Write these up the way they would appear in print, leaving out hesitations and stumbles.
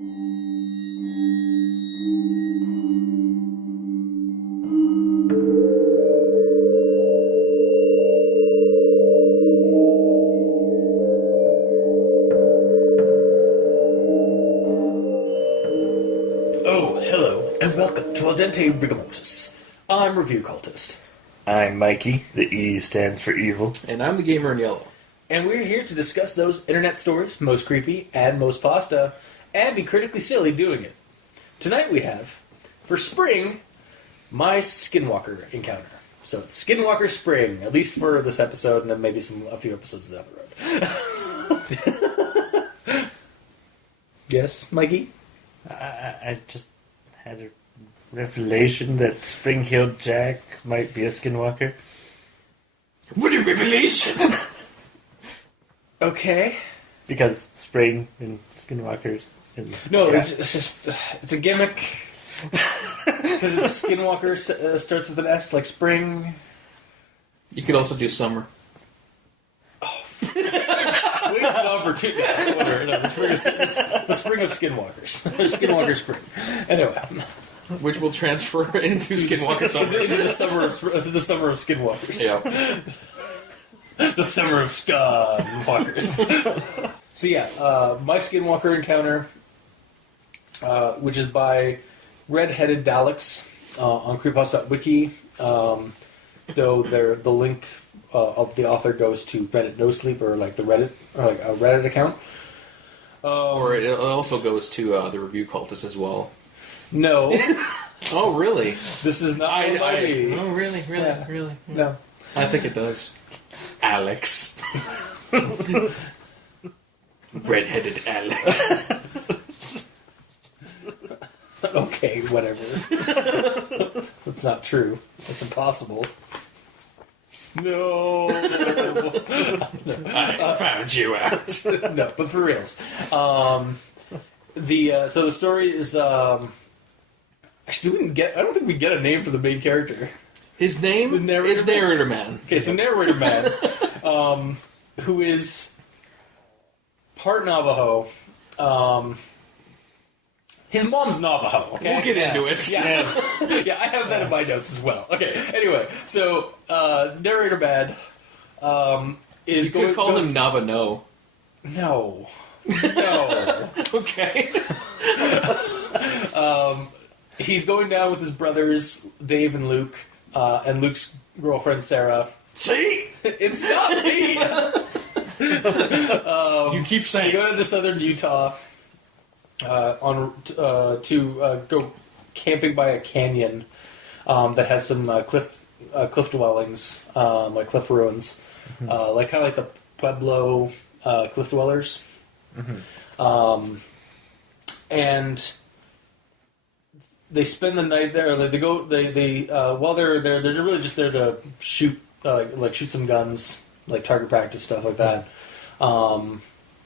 Oh, hello, and welcome to Dente Rigamortis. I'm Review Cultist. I'm Mikey, the E stands for evil. And I'm the gamer in yellow. And we're here to discuss those internet stories, most creepy and most pasta, and be critically silly doing it. Tonight we have, for spring, my Skinwalker encounter. So it's Skinwalker Spring, at least for this episode, and then maybe a few episodes down the road. Yes, Mikey? I just had a revelation that Spring-Heeled Jack might be a Skinwalker. What a revelation! Okay. Because spring and Skinwalkers. And, No, yeah. it's just, it's a gimmick. Because it's Skinwalker starts with an S, like spring. You could also do summer. Wasted opportunity. No, the spring of Skinwalkers. Skinwalker Spring. Anyway. Which will transfer into Skinwalker summer. Into the summer of Skinwalkers. Yeah. The summer of Skinwalkers. So yeah, my Skinwalker encounter, which is by redheadedalex on Creepypasta.wikia, though the link of the author goes to Reddit No Sleep or like the Reddit or like a Reddit account. Or it also goes to the Review Cultist as well. No, Oh, really? this is not. Oh, really? Yeah. Really? No. I think it does. Alex. Redheaded Alex. Okay, whatever. That's not true. That's impossible. No. I found you out. No, but for reals. So the story is actually I don't think we get a name for the main character. His name The narrator is Narrator Man. Okay, so narrator man, who is part Navajo. His mom's Navajo. Okay, We'll get into it. Yeah, yeah, I have that in my notes as well. Okay, anyway, so narrator man is You could call him Navano. No. Okay. He's going down with his brothers Dave and Luke, and Luke's girlfriend Sarah. See? It's not me. You keep They saying go into southern Utah to go camping by a canyon that has some cliff dwellings, like cliff ruins, like kind of like the Pueblo cliff dwellers. Mm-hmm. And they spend the night there. Like they while they're there, they're really just there to shoot, like shoot some guns, like target practice stuff like that.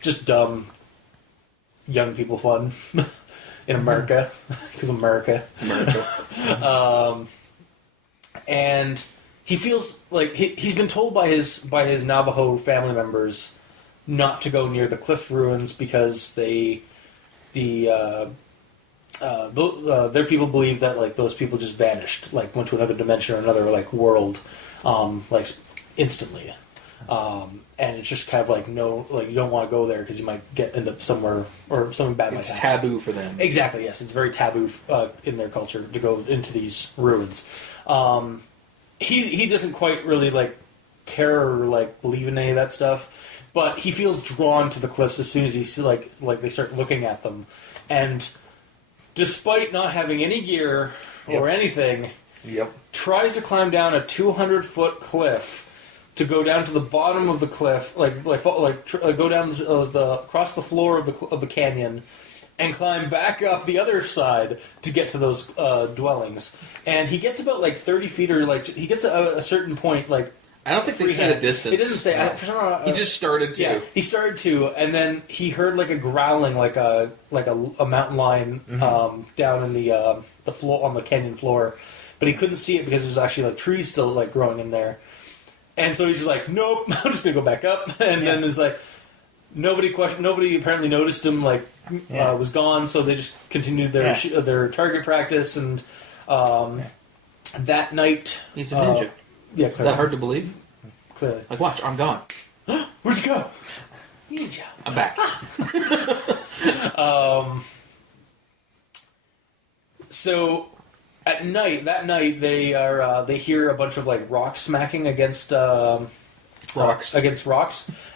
Just dumb young people fun in America, because America. And he feels like he's been told by his Navajo family members not to go near the cliff ruins because their people believe that like those people just vanished, like went to another dimension or another like world, like instantly. And it's just kind of like no, like you don't want to go there because you might end up somewhere or something bad might happen. it's taboo for them. Exactly, yes. It's very taboo in their culture to go into these ruins. He doesn't quite really like care or like believe in any of that stuff, but he feels drawn to the cliffs as soon as he see like they start looking at them, and despite not having any gear or anything, tries to climb down a 200-foot cliff to go down to the bottom of the cliff, go down across the floor of the canyon, and climb back up the other side to get to those dwellings. And he gets about like 30 feet, or like he gets a certain point, like. I don't think they said a distance. It doesn't say. He just started to. Yeah, he started to, and then he heard like a growling, like a mountain lion down in the floor on the canyon floor, but he couldn't see it because there's actually like trees still like growing in there. And so he's just like, nope, I'm just gonna go back up. And then it's like, Nobody apparently noticed him. Like was gone, so they just continued their target practice. And that night, he's a ninja. Yeah, is that hard to believe? Clearly, like watch, I'm gone. Where'd you go? Ninja. I'm back. So that night, they hear a bunch of like rocks smacking against rocks,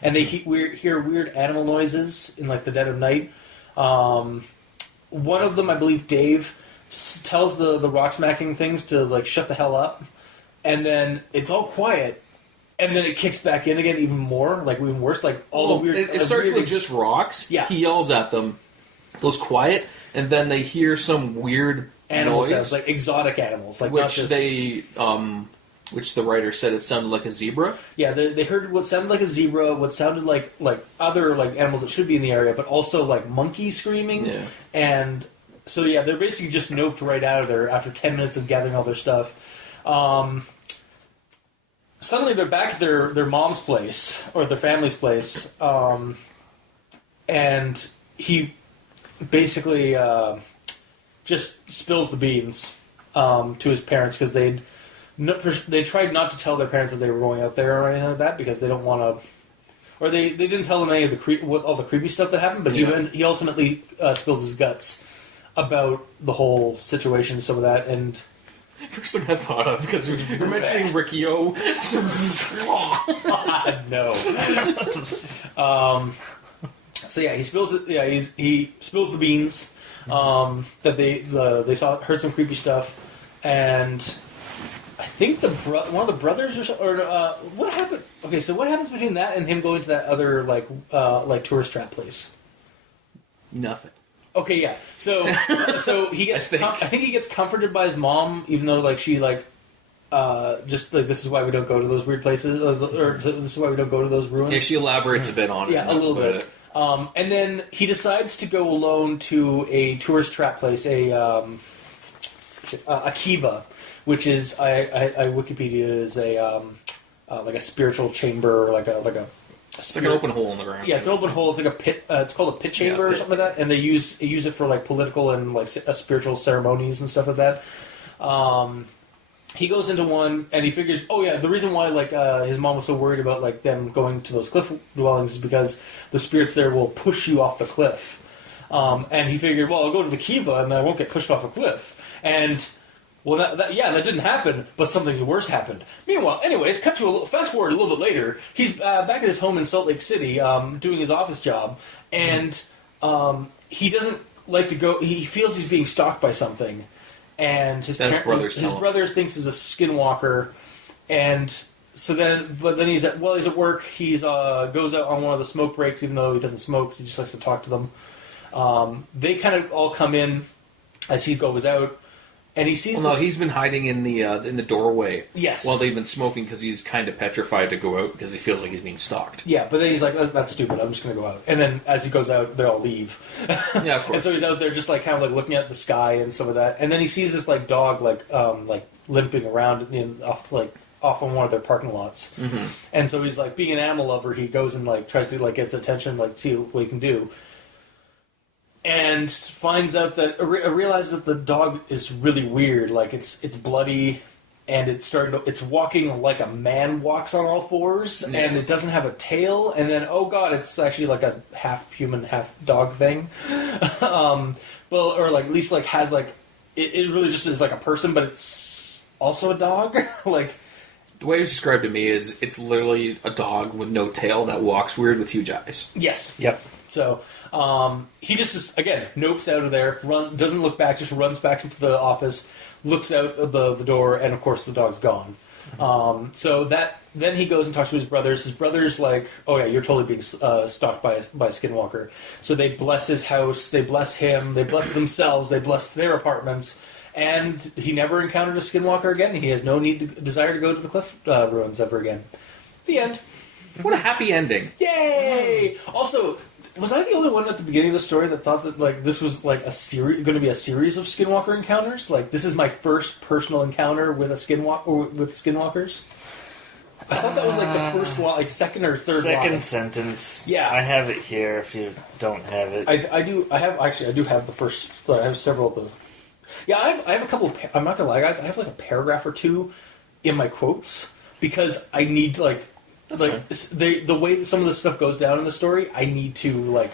and they hear weird animal noises in like the dead of night. One of them, I believe, Dave, tells the rock smacking things to like shut the hell up, and then it's all quiet. And then it kicks back in again, even more, like even worse, like all the weird. It starts with just rocks. Yeah, he yells at them, goes quiet, and then they hear some weird animal noise, sounds, like exotic animals, like which which the writer said it sounded like a zebra. Yeah, they heard what sounded like a zebra, what sounded like other like animals that should be in the area, but also like monkeys screaming. Yeah. And so yeah, they're basically just noped right out of there after 10 minutes of gathering all their stuff. Suddenly they're back at their mom's place, or their family's place, and he basically just spills the beans to his parents, because they tried not to tell their parents that they were going out there or anything like that, because they don't want to, or they didn't tell them any of the all the creepy stuff that happened, but he ultimately spills his guts about the whole situation, some of that, and... First thing I thought of, because you're mentioning Riccio. No. So yeah, he spills it. Yeah, he spills the beans. That they heard some creepy stuff, and I think one of the brothers or what happened? Okay, so what happens between that and him going to that other like tourist trap place? Nothing. Okay, yeah. So he gets. I think he gets comforted by his mom, even though like she like just like this is why we don't go to those weird places, or this is why we don't go to those ruins. Yeah, she elaborates a bit on it. Yeah, a little bit. And then he decides to go alone to a tourist trap place, a kiva, which is I Wikipedia is a like a spiritual chamber, like a. It's like an open hole in the ground. Yeah, it's an open hole. It's like a pit. It's called a pit chamber or something like that. And they use it for like political and like spiritual ceremonies and stuff like that. He goes into one and he figures, oh yeah, the reason why like his mom was so worried about like them going to those cliff dwellings is because the spirits there will push you off the cliff. And he figured, well, I'll go to the kiva and I won't get pushed off a cliff. And well, that didn't happen, but something worse happened. Meanwhile, anyways, fast forward a little bit later, he's back at his home in Salt Lake City, doing his office job, and he doesn't like to go. He feels he's being stalked by something, and his brother thinks he's a skinwalker, and so then he's at work. He's goes out on one of the smoke breaks, even though he doesn't smoke. He just likes to talk to them. They kind of all come in as he goes out. And he sees. Well, no, he's been hiding in the doorway. Yes. While they've been smoking, because he's kind of petrified to go out because he feels like he's being stalked. Yeah, but then he's like, "That's stupid. I'm just going to go out." And then as he goes out, they all leave. Yeah, of course. And so he's out there just like kind of like looking at the sky and some of that. And then he sees this like dog like limping around off on one of their parking lots. Mm-hmm. And so he's like, being an animal lover, he goes and like tries to like get its attention, like see what he can do. And finds out that realizes that the dog is really weird. Like it's bloody, and it's walking like a man walks on all fours, and it doesn't have a tail. And then it's actually like a half human, half dog thing. Or like at least like has like it really just is like a person, but it's also a dog. Like the way it was described to me is it's literally a dog with no tail that walks weird with huge eyes. Yes. Yep. So. He just again nopes out of there, doesn't look back, just runs back into the office, looks out of the door, and of course the dog's gone. So then he goes and talks to his brothers. His brothers like, oh yeah, you're totally being stalked by Skinwalker. So they bless his house, they bless him, they bless themselves, they bless their apartments, and he never encountered a Skinwalker again. He has no desire to go to the cliff ruins ever again. The end. What a happy ending! Yay! Also. Was I the only one at the beginning of the story that thought that like this was like going to be a series of Skinwalker encounters? Like this is my first personal encounter with a with Skinwalkers. I thought that was like the first line, like second or third Second line. sentence. Yeah. I have it here if you don't have it. I do have the first. I have several of the. Yeah, I have a couple. I'm not gonna lie, guys. I have like a paragraph or two in my quotes because I need the way that some of this stuff goes down in the story. I need to like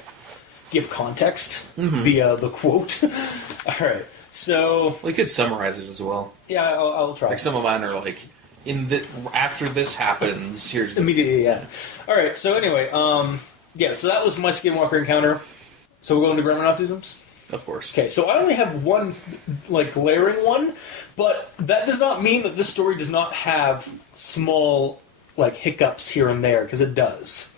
give context via the quote. All right, so We could summarize it as well. yeah, I'll try. Like some of mine are like, after this happens, here's the... Immediately, yeah. All right, so anyway, yeah, so that was my Skinwalker encounter. So we're going to grammar Nazisms? Of course. Okay, so I only have one, like, glaring one, but that does not mean that this story does not have small, like, hiccups here and there, because it does.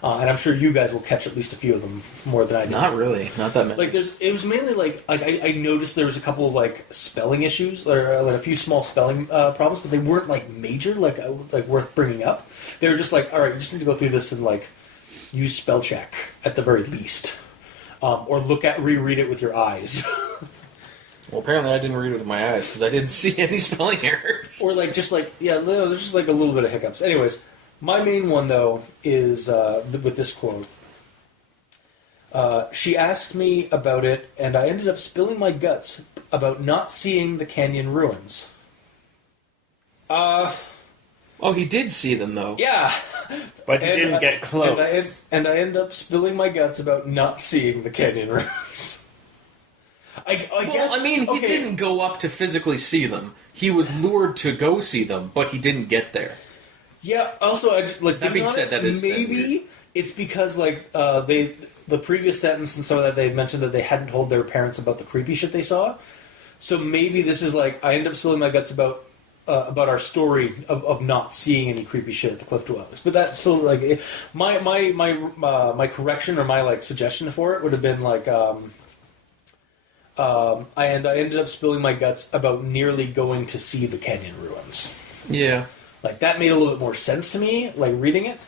And I'm sure you guys will catch at least a few of them more than I do. Not really. Not that many. Like, it was mainly, like I noticed there was a couple of, like, spelling issues, or like, a few small spelling problems, but they weren't, like, major, like worth bringing up. They were just like, all right, you just need to go through this and, like, use spell check at the very least. Or reread it with your eyes. Well, apparently I didn't read it with my eyes, because I didn't see any spelling errors. Or, like, just, like, yeah, there's just, like, a little bit of hiccups. Anyways, my main one, though, is with this quote. She asked me about it, and I ended up spilling my guts about not seeing the canyon ruins. Oh, he did see them, though. Yeah. But you didn't get close. And I end up spilling my guts about not seeing the canyon ruins. I guess. I mean, he okay. didn't go up to physically see them. He was lured to go see them, but he didn't get there. Yeah. Also, That being said, that is maybe it's because like the previous sentence and some of that they mentioned that they hadn't told their parents about the creepy shit they saw. So maybe this is like I end up spilling my guts about our story of not seeing any creepy shit at the Cliff Dwellers. But that's still like my correction or my like suggestion for it would have been like I ended up spilling my guts about nearly going to see the canyon ruins. Yeah. Like that made a little bit more sense to me, like reading it.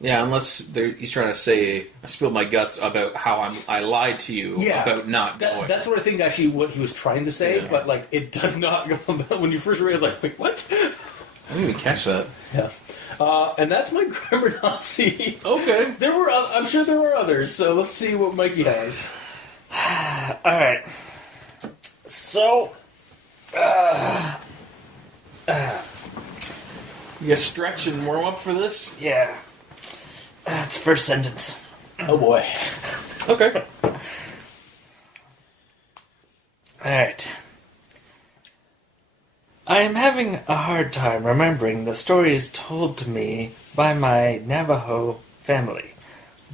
Yeah, unless he's trying to say, I spilled my guts about how I lied to you about not going. That's what I think actually what he was trying to say, Yeah. but like it does not go about when you first read it, I was like, wait, what? I didn't even catch that. Yeah. And that's my grammar Nazi. Okay. I'm sure there were others, so let's see what Mikey has. Alright. So, You stretch and warm up for this? yeah. It's first sentence. Oh boy. Okay. Alright. I am having a hard time remembering the stories told to me by my Navajo family.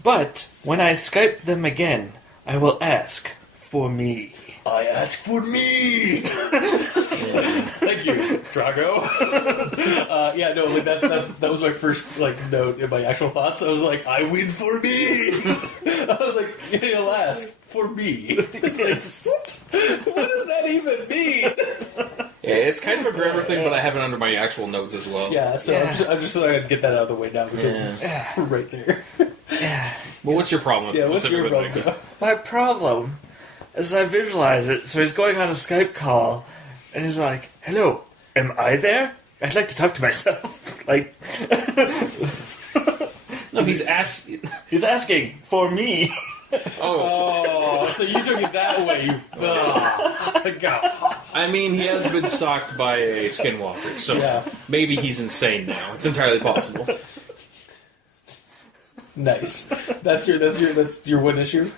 But when I Skype them again, I will ask for me. I ask for me. Thank you, Drago. Yeah, no, like that was my first like note in my actual thoughts. I was like, I win for me. I was like, you'll ask for me. It's like, what does that even mean? Yeah, it's kind of a grammar thing, but I have it under my actual notes as well. Yeah, so Yeah. I'm just going to get that out of the way now because it's right there. Yeah. Well, what's your problem? Yeah, what's your specifically, problem? Mike? My problem is I visualize it. So he's going on a Skype call, and he's like, "Hello, am I there? I'd like to talk to myself." Like, No, he's asking. he's asking for me. Oh, Oh, so you took it that way, you... Oh, God. I mean, he has been stalked by a Skinwalker, so Yeah. maybe he's insane now. It's entirely possible. Nice. That's your one issue?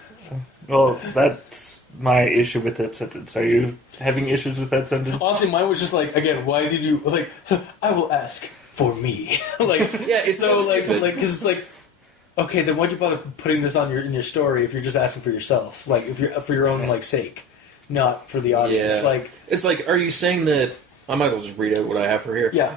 Well, that's my issue with that sentence. Are you having issues with that sentence? Honestly, mine was just like, again, why did you like? I will ask for me. Like, Yeah, it's so like, stupid. because it's like, okay, then why'd you bother putting this on in your story if you're just asking for yourself, like if you're for your own like sake, not for the audience. Yeah. Like, It's like, are you saying that... I might as well just read out what I have for here. Yeah.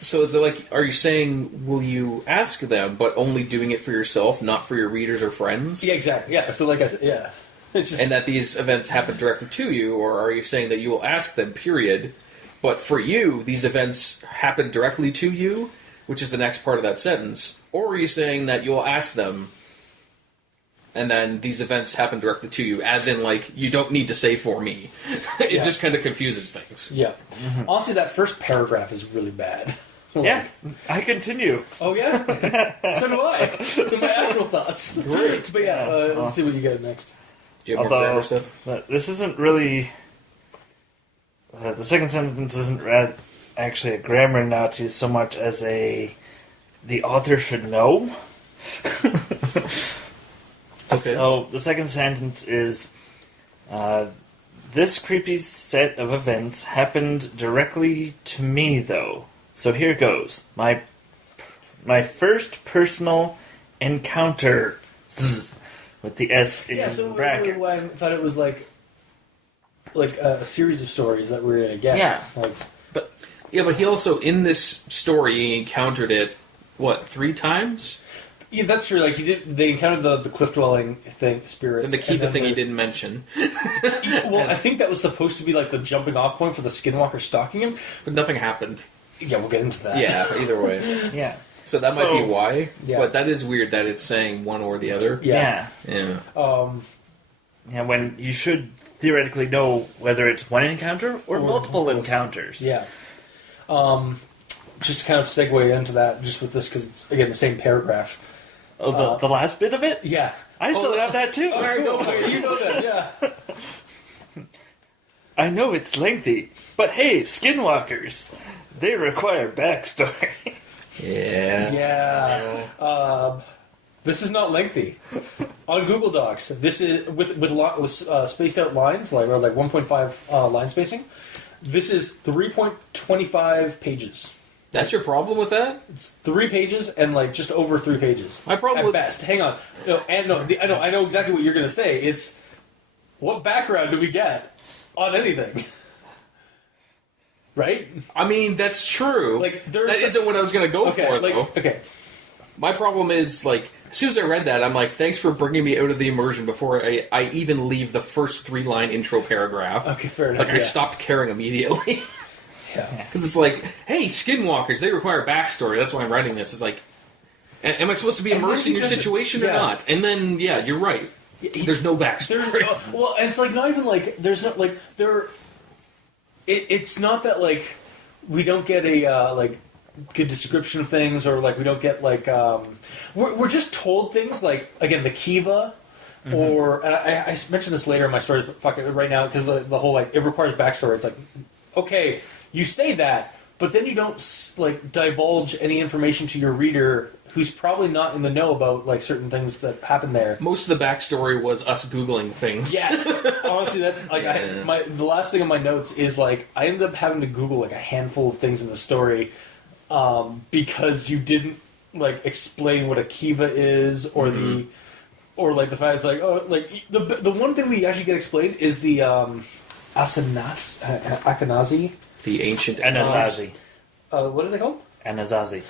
So is it like, are you saying, will you ask them, but only doing it for yourself, not for your readers or friends? yeah, exactly, yeah. So like I said, yeah, it's just And that these events happen directly to you, or are you saying that you will ask them, period, but for you, these events happen directly to you, which is the next part of that sentence, or are you saying that you'll ask them, and then these events happen directly to you, as in, like, you don't need to say for me. It Yeah. just kind of confuses things. yeah. Honestly, that first paragraph is really bad. Yeah, I continue. Oh yeah, so do I. My actual thoughts. Great, but yeah, let's see what you got next. Do you have more grammar stuff? This isn't really. The second sentence isn't actually a grammar Nazi so much as the author should know. Okay. So the second sentence is, this creepy set of events happened directly to me, though. So here goes. My first personal encounter with the S in brackets. I thought it was like a series of stories that we're gonna get. Yeah. But he also, in this story, he encountered it, 3 times? Yeah, that's true. Like they encountered the cliff dwelling spirits. And the Kiva thing he didn't mention. Well, I think that was supposed to be like the jumping off point for the Skinwalker stalking him, but nothing happened. Yeah, we'll get into that. Yeah, either way. Yeah. So that might be why. Yeah. But that is weird that it's saying one or the other. Yeah. Yeah. Yeah, when you should theoretically know whether it's one encounter or multiple encounters. Yeah. Just to kind of segue into that, just with this, because it's, again, the same paragraph. Oh, the last bit of it? Yeah. I still have that too. All right, go for it. You know that, yeah. I know it's lengthy, but hey, Skinwalkers, they require backstory. Yeah. Yeah. This is not lengthy. On Google Docs, this is with spaced out lines, like 1.5 line spacing. This is 3.25 pages. That's your problem with that? It's 3 pages and just over 3 pages. My problem at with best. Hang on. I know exactly what you're going to say. It's what background do we get on anything? Right? I mean, that's true. That isn't what I was going to go for, though. Okay. My problem is, as soon as I read that, I'm like, thanks for bringing me out of the immersion before I even leave the first 3-line intro paragraph. Okay, fair enough. I stopped caring immediately. Yeah. Because it's like, hey, Skinwalkers, they require backstory. That's why I'm writing this. It's like, am I supposed to be immersed in your situation or not? And then, yeah, you're right. There's no backstory. And it's not even there's not there. It's not that we don't get a good description of things, or we don't get we're just told things again the Kiva. Mm-hmm. Or and I mentioned this later in my stories, but fuck it right now because the whole it requires backstory. It's okay, you say that, but then you don't divulge any information to your reader who's probably not in the know about certain things that happen there. Most of the backstory was us Googling things. Yes, honestly, that's the last thing on my notes is I ended up having to Google a handful of things in the story because you didn't explain what a Kiva is or the fact it's the one thing we actually get explained is the Akanazi. The ancient Anasazi. What are they called? Anasazi.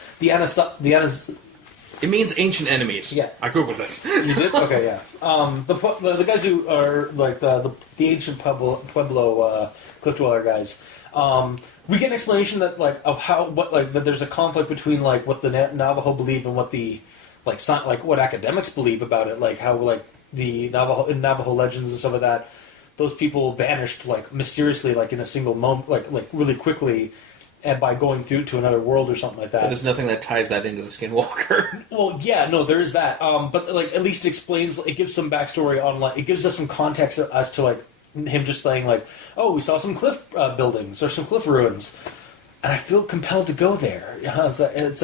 It means ancient enemies. Yeah. I googled this. You did? Okay, yeah. The guys who are the ancient Pueblo cliff dweller guys. We get an explanation that that there's a conflict between what the Navajo believe and what the what academics believe about it, how the Navajo legends and stuff like that. Those people vanished mysteriously in a single moment, really quickly, and by going through to another world or something like that. But there's nothing that ties that into the Skinwalker. Well, yeah, no, there is that. But at least it explains. It gives some backstory on. It gives us some context as to him just saying oh, we saw some cliff buildings or some cliff ruins, and I feel compelled to go there. It's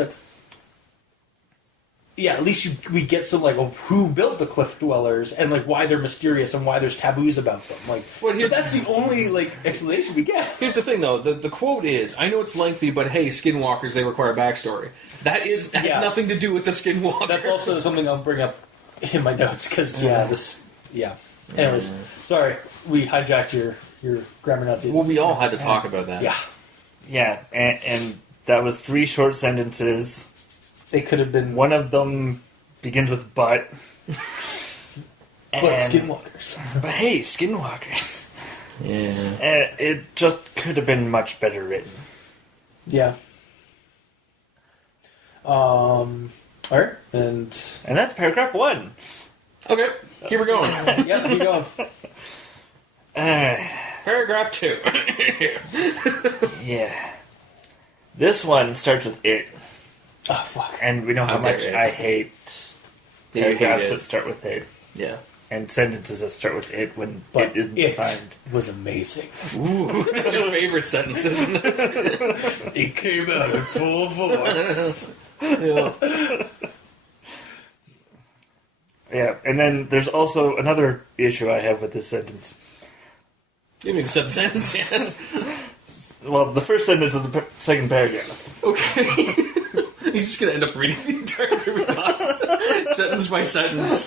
yeah, at least we get some of who built the cliff dwellers and why they're mysterious and why there's taboos about them. But that's the only explanation we get. Here's the thing, though. The quote is, "I know it's lengthy, but hey, Skinwalkers, they require backstory." That has nothing to do with the Skinwalker. That's also something I'll bring up in my notes because Anyways, sorry we hijacked your grammar Nazis. Well, we all had to talk about that. Yeah. Yeah, and that was 3 short sentences. They could have been... One of them begins with but. But Skinwalkers. But hey, Skinwalkers. Yeah. It just could have been much better written. Yeah. Alright, and that's paragraph 1. Okay, keep her going. Yeah, keep going. Paragraph 2. Yeah. This one starts with it. Oh, fuck. And we know how How dare much it. I hate Yeah, you hate paragraphs it. that start with it. Yeah. And sentences that start with it when But it isn't it defined. was amazing. Ooh, that's your favorite sentence, isn't it? It came out in full force. Yeah, and then there's also another issue I have with this sentence. You haven't even said the sentence yet. Well, the first sentence of the second paragraph. Okay. He's just going to end up reading the entire creepypasta, sentence by sentence,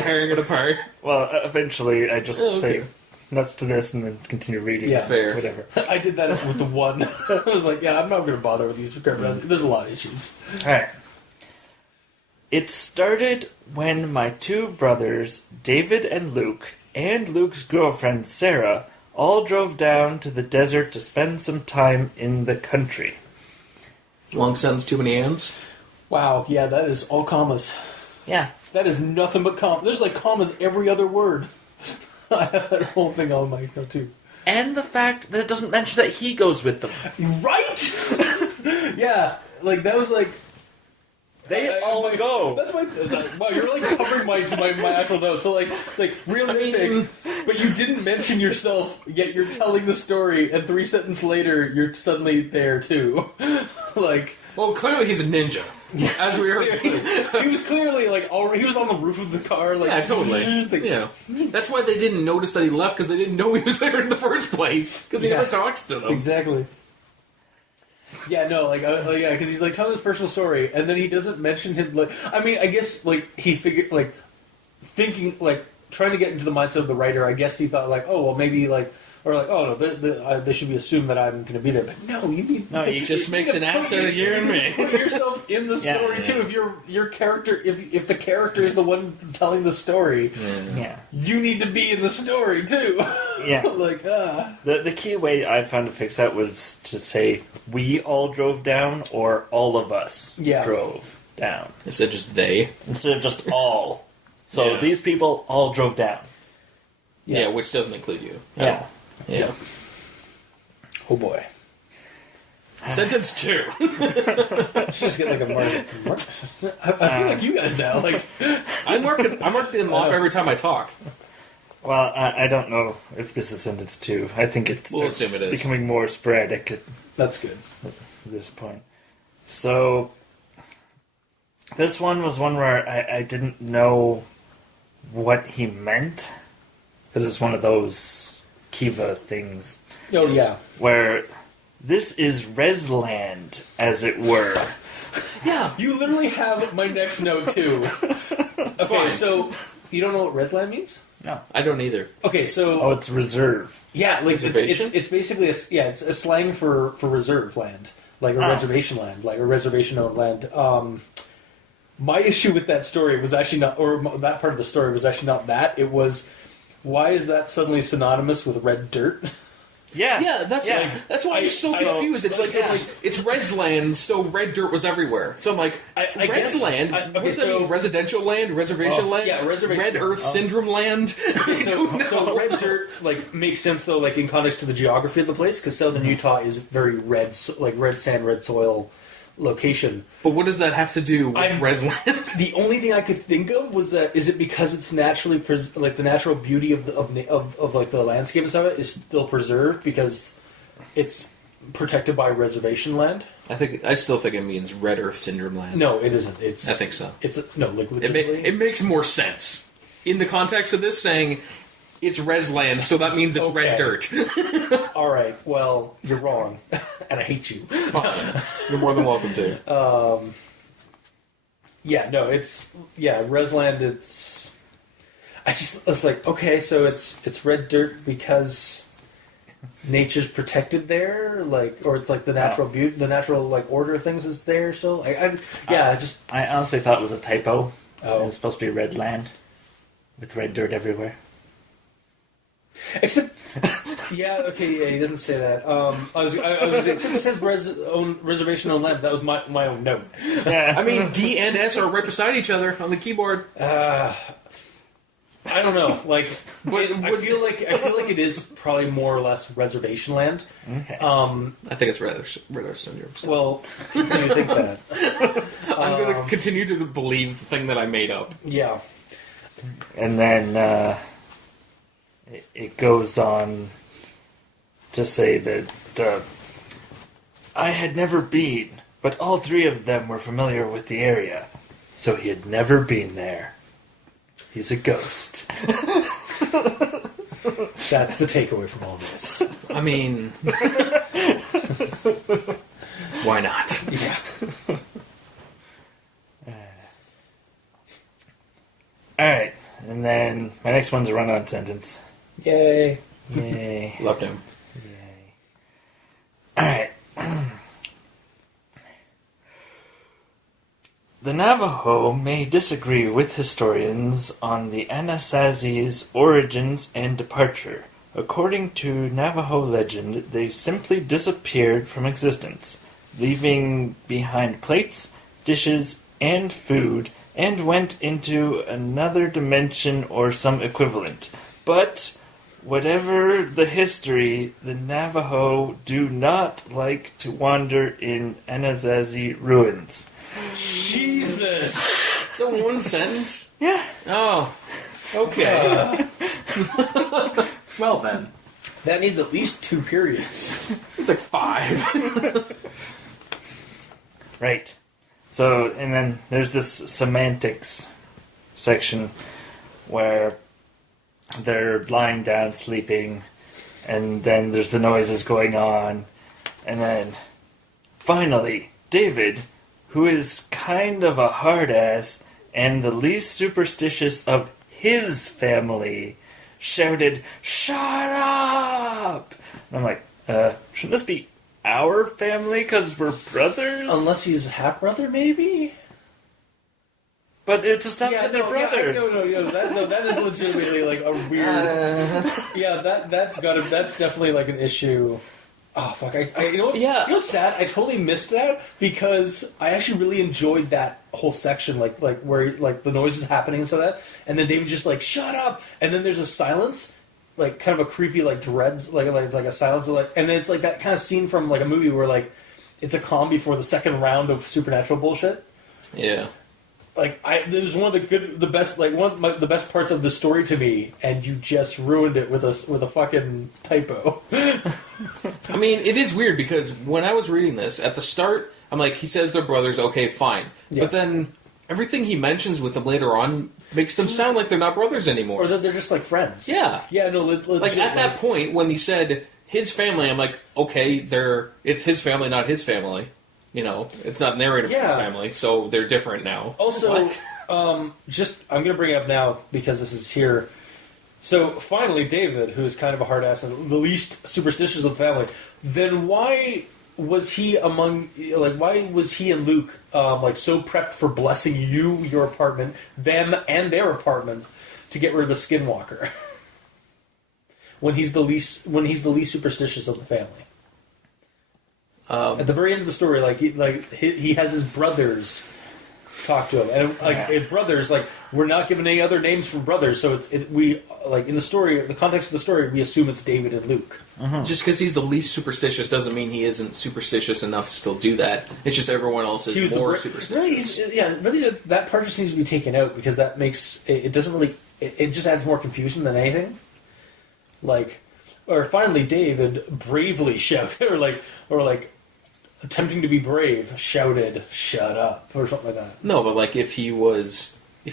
tearing it apart. Well, eventually I just Oh, okay. say nuts to this and then continue reading. Yeah. Fair. Whatever. I did that with the one. I was like, yeah, I'm not going to bother with these. There's a lot of issues. Alright. It started when my two brothers, David and Luke's girlfriend, Sarah, all drove down to the desert to spend some time in the country. Long sentence, too many ands. Wow, yeah, that is all commas. Yeah. That is nothing but commas. There's like commas every other word. I have that whole thing on my note too. And the fact that it doesn't mention that he goes with them. Right? Yeah, like that was like... They all go. That's my... wow, you're like covering my actual notes. So like, it's like, real nitpick, but you didn't mention yourself, yet you're telling the story, and 3 sentences later, you're suddenly there too. Like... Well, clearly he's a ninja. As we heard. he was clearly like already, he was on the roof of the car. Like, Yeah, totally. it's like, Yeah. That's why they didn't notice that he left, because they didn't know he was there in the first place. Because he Yeah. never talks to them. Exactly. Yeah, no, yeah, because he's like telling his personal story, and then he doesn't mention him. Like, I mean, I guess like he figured, like thinking, like trying to get into the mindset of the writer. I guess he thought like, oh well, maybe like, or like, oh no, they should be assumed that I'm going to be there. But no, you need. No, He just makes an ass out of you and me. Put yourself in the Yeah, story yeah. too. If your character, if the character is the one telling the story, Yeah. you need to be in the story too. Yeah. Like, The key way I found to fix that was to say, we all drove down, or all of us Yeah. drove down. Instead, just they. Instead of just all. So Yeah. these people all drove down. Yeah, which doesn't include you. Yeah. Yeah. oh boy. Sentence 2. Let's just get like a mark. I feel like you guys now. Like, I'm marking them off every time I talk. Well, I don't know if this is sentence 2. I think it We'll starts assume it is. becoming more sporadic at that's good. this point. So, this one was one where I didn't know what he meant. Because it's one of those Kiva things. Oh Yes. yeah. Where this is Resland, as it were. Yeah. You literally have my next note too. Okay, fine. so you don't know what Resland means? No. I don't either. Okay, so Oh, it's reserve. yeah, like Reservation? it's basically it's a slang for reserve land, like a reservation land, like a reservation owned land. My issue with that story was actually not, or that part of the story was actually not that. It was, why is that suddenly synonymous with red dirt? Yeah. Yeah, that's why I'm so confused. It's like it's Resland, so red dirt was everywhere. So I'm like, I guess- Resland? okay, what does that so- mean? Residential land? Reservation Oh, land? yeah, reservation Red land. Earth Oh. Syndrome land? So red dirt like makes sense though, like in context to the geography of the place, because southern Utah is very red, like red sand, red soil location. But what does that have to do with I'm- Resland? The only thing I could think of was that is it because it's naturally like the natural beauty of like the landscape and stuff is still preserved because it's protected by reservation land. I still think it means Red Earth Syndrome land. No, it isn't. It's I think so. It's no, like It, legitimately. it makes more sense in the context of this saying it's Resland, so that means it's red dirt. All right. Well, you're wrong, and I hate you. Fine. You're more than welcome to. Yeah, no, it's Resland. It's like okay, so it's red dirt because nature's protected there, like, or it's like the natural beauty, the natural like order of things is there still. I honestly thought it was a typo. Oh. It was supposed to be red land with red dirt everywhere. Except, yeah, okay, yeah, he doesn't say that. I was except it says reservation owned land. That was my own note. I mean, D and S are right beside each other on the keyboard. I don't know. Like, But I feel like it is probably more or less reservation land. Okay. I think it's Riddler syndrome. So. Well, continue to think that. I'm going to continue to believe the thing that I made up. Yeah. And then it goes on to say that I had never been, but all three of them were familiar with the area, so he had never been there. He's a ghost. That's the takeaway from all this. I mean, why not? Yeah. Alright, and then my next one's a run-on sentence. Yay. Yay. Loved him. Yay. Alright. The Navajo may disagree with historians on the Anasazi's origins and departure. According to Navajo legend, they simply disappeared from existence, leaving behind plates, dishes, and food, and went into another dimension or some equivalent. But whatever the history, the Navajo do not like to wander in Anasazi ruins. Jesus. So one sentence? Yeah. Oh, okay. Well then, that needs at least 2 periods. It's like 5. Right. So, and then there's this semantics section where they're lying down sleeping, and then there's the noises going on, and then finally, David, who is kind of a hard ass and the least superstitious of his family, shouted, "Shut up!" And I'm like, shouldn't this be our family because we're brothers? Unless he's half brother, maybe. But it just stops at they're brothers. That is legitimately like a weird. Yeah, that's definitely like an issue. Oh fuck! You know what? Yeah. You know what's sad? I totally missed that because I actually really enjoyed that whole section, like where like the noise is happening and so that, and then David just like shut up, and then there's a silence, like kind of a creepy like dreads, like it's like a silence, like, and then it's like that kind of scene from like a movie where like it's a calm before the second round of supernatural bullshit. Yeah. Like it was one of the best the best parts of the story to me, and you just ruined it with a fucking typo. I mean, it is weird because when I was reading this, at the start, I'm like, he says they're brothers, okay, fine. Yeah. But then everything he mentions with them later on makes them sound like they're not brothers anymore. Or that they're just like friends. Yeah. Yeah, no, legit, Like, at that point, when he said his family, I'm like, okay, it's his family, not his family. You know, it's not narrated by his Yeah. family, so they're different now. Also, What? I'm going to bring it up now because this is here. So finally, David, who is kind of a hard ass and the least superstitious of the family, then why was he why was he and Luke like so prepped for blessing you, your apartment, them, and their apartment to get rid of a Skinwalker when he's the least superstitious of the family? At the very end of the story, he has his brothers talk to him, and his brothers, we're not given any other names for brothers, so we in the story, the context of the story, we assume it's David and Luke. Just because he's the least superstitious doesn't mean he isn't superstitious enough to still do that. It's just everyone else is more superstitious. Really, that part just needs to be taken out because that makes it doesn't really. It just adds more confusion than anything. Or finally, David bravely shouted, or attempting to be brave, shouted, "Shut up," or something like that. No, but if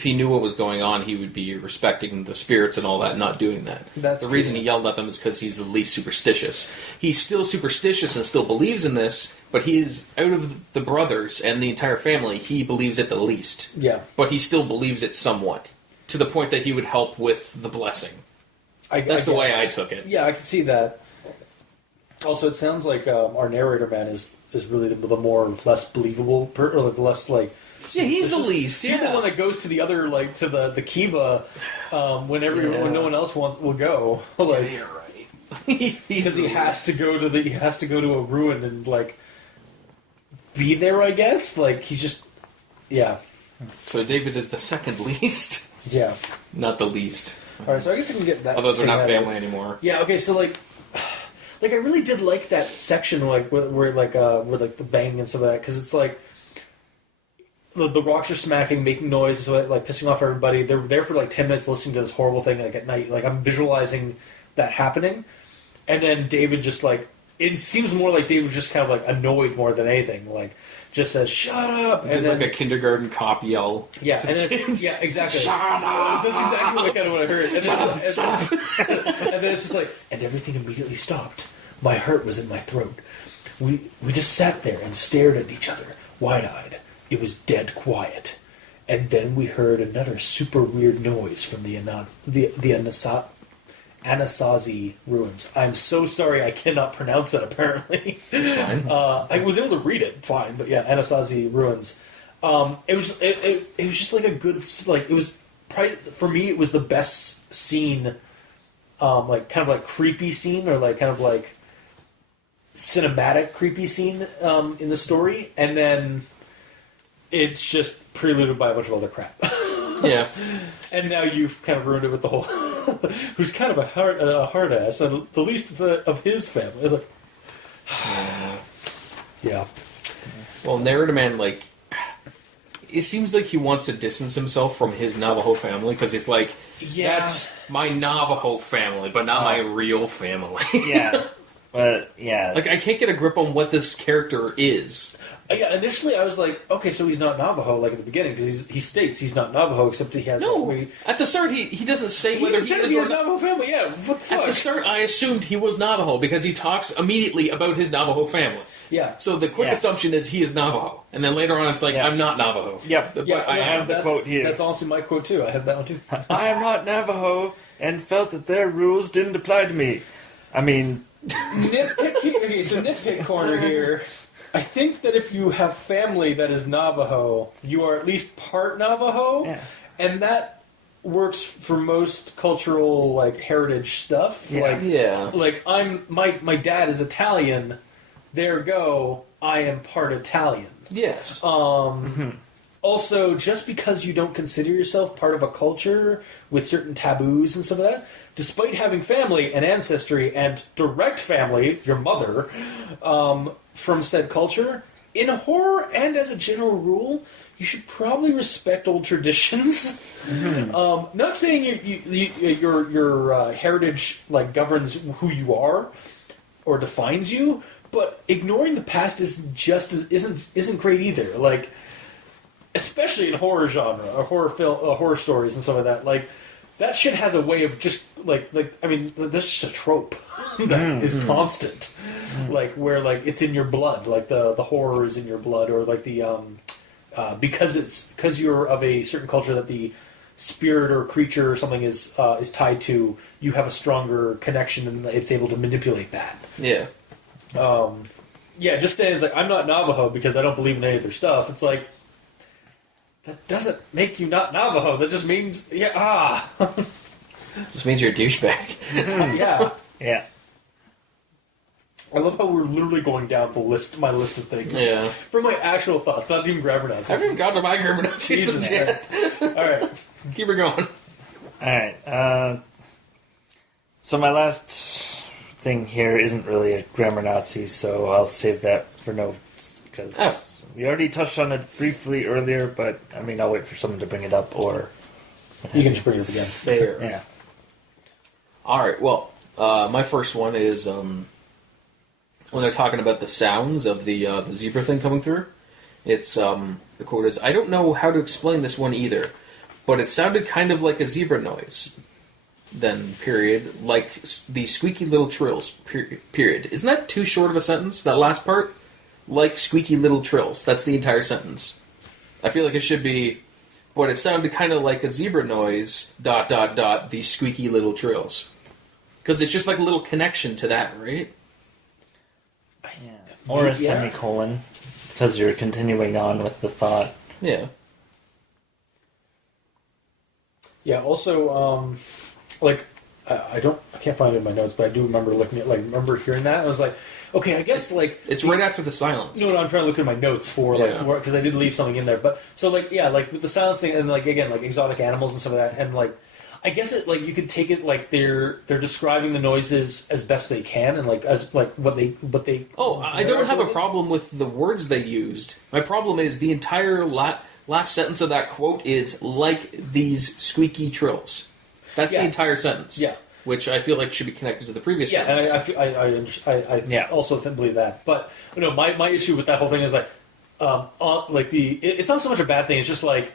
he knew what was going on, he would be respecting the spirits and all that, not doing that. That's the true. reason he yelled at them is because he's the least superstitious. He's still superstitious and still believes in this, but he is, out of the brothers and the entire family, he believes it the least. Yeah. But he still believes it somewhat, to the point that he would help with the blessing. That's the way I took it. Yeah, I can see that. Also, it sounds like our narrator man is really the less believable, or the less Yeah, he's the least. Yeah. He's the one that goes to the other to the Kiva when no one else will go. Yeah, you're right. Because he has to go to a ruin and be there. I guess he's just So David is the second least, yeah. not the least. All right, so I guess I can get that. Although they're not taken out of family anymore. Yeah. Okay. So like I really did like that section, like where the bang and stuff like that, because it's like the rocks are smacking, making noise, and so like pissing off everybody. They're there for like 10 minutes listening to this horrible thing, like at night. Like I'm visualizing that happening, and then David just like it seems more like David just kind of like annoyed more than anything, like just says "shut up," and then like a kindergarten cop yell. Yeah, to and the then kids. yeah, exactly. Shut up! That's exactly kind of what I heard. And then, Shut up! and then it's just like, and everything immediately stopped. My heart was in my throat. We just sat there and stared at each other, wide-eyed. It was dead quiet. And then we heard another super weird noise from the Anasazi ruins. I'm so sorry, I cannot pronounce that. Apparently, It's fine. I was able to read it fine, but yeah, Anasazi ruins. It was just like a good, like it was probably, for me it was the best scene, like kind of like creepy scene, or like kind of like cinematic creepy scene in the story, and then it's just preluded by a bunch of other crap. Yeah. And now you've kind of ruined it with the whole who's kind of a hard ass, and the least of his family. It's like, yeah. Well, Narrator Man, like, it seems like he wants to distance himself from his Navajo family, because it's like, Yeah. that's my Navajo family, but not my real family. Yeah. But, yeah. Like, I can't get a grip on what this character is. Yeah, initially I was like, okay, so he's not Navajo, like at the beginning, because he states he's not Navajo, except he has... No, like, at the start he doesn't say he whether says is he or has not. Navajo family, yeah, what the fuck? At the start, I assumed he was Navajo, because he talks immediately about his Navajo family. Yeah. So the quick Yeah. assumption is he is Navajo. And then later on it's like, Yeah. I'm not Navajo. Yep. But Yeah, I have the quote here. That's also my quote, too. I have that one, too. I am not Navajo, and felt that their rules didn't apply to me. I mean, Nitpick here. Okay, so nitpick corner here. I think that if you have family that is Navajo, you are at least part Navajo, Yeah. and that works for most cultural like heritage stuff. Yeah. Like my dad is Italian. There go. I am part Italian. Yes. Also, just because you don't consider yourself part of a culture with certain taboos and stuff like that, despite having family and ancestry and direct family, your mother, from said culture, in horror and as a general rule, you should probably respect old traditions. Not saying your heritage like governs who you are or defines you, but ignoring the past isn't great either. Like, especially in horror genre, or horror stories and stuff like that. Like, that shit has a way of just I mean, that's just a trope that is constant. Like where like it's in your blood, like the horror is in your blood, or like the because you're of a certain culture that the spirit or creature or something is tied to, you have a stronger connection and it's able to manipulate that. Yeah. Yeah, just saying it's like I'm not Navajo because I don't believe in any of their stuff. It's that doesn't make you not Navajo. That just means Just means you're a douchebag. yeah. yeah. I love how we're literally going down my list of things. Yeah. From my actual thoughts, not even grammar notes. I haven't got to my grammar notes Jesus yet. All right. Keep her going. Alright, so my last thing here isn't really a grammar Nazi, so I'll save that for notes, because we already touched on it briefly earlier, but, I mean, I'll wait for someone to bring it up, or... You can just bring it up again. Fair. Yeah. Alright, well, my first one is when they're talking about the sounds of the zebra thing coming through. It's, the quote is, "I don't know how to explain this one either, but it sounded kind of like a zebra noise." Then, period, like the squeaky little trills, period. Isn't that too short of a sentence, that last part? Like squeaky little trills. That's the entire sentence. I feel like it should be, but it sounded kind of like a zebra noise, ... the squeaky little trills. Because it's just like a little connection to that, right? Yeah. Or a semicolon, because you're continuing on with the thought. Yeah. Yeah. Also, I can't find it in my notes, but I do remember remember hearing that. I was like, okay, I guess It's right after the silence. No, I'm trying to look at my notes for because I did leave something in there. But so with the silence thing and again exotic animals and stuff like that, and I guess it like you could take it like they're describing the noises as best they can and like as like what they. Oh, I don't have a problem with the words they used. My problem is the entire last sentence of that quote is like these squeaky trills. That's the entire sentence. Yeah. Which I feel like should be connected to the previous Yeah, sentence. and I also believe that. But my issue with that whole thing is like, it's not so much a bad thing. It's just like,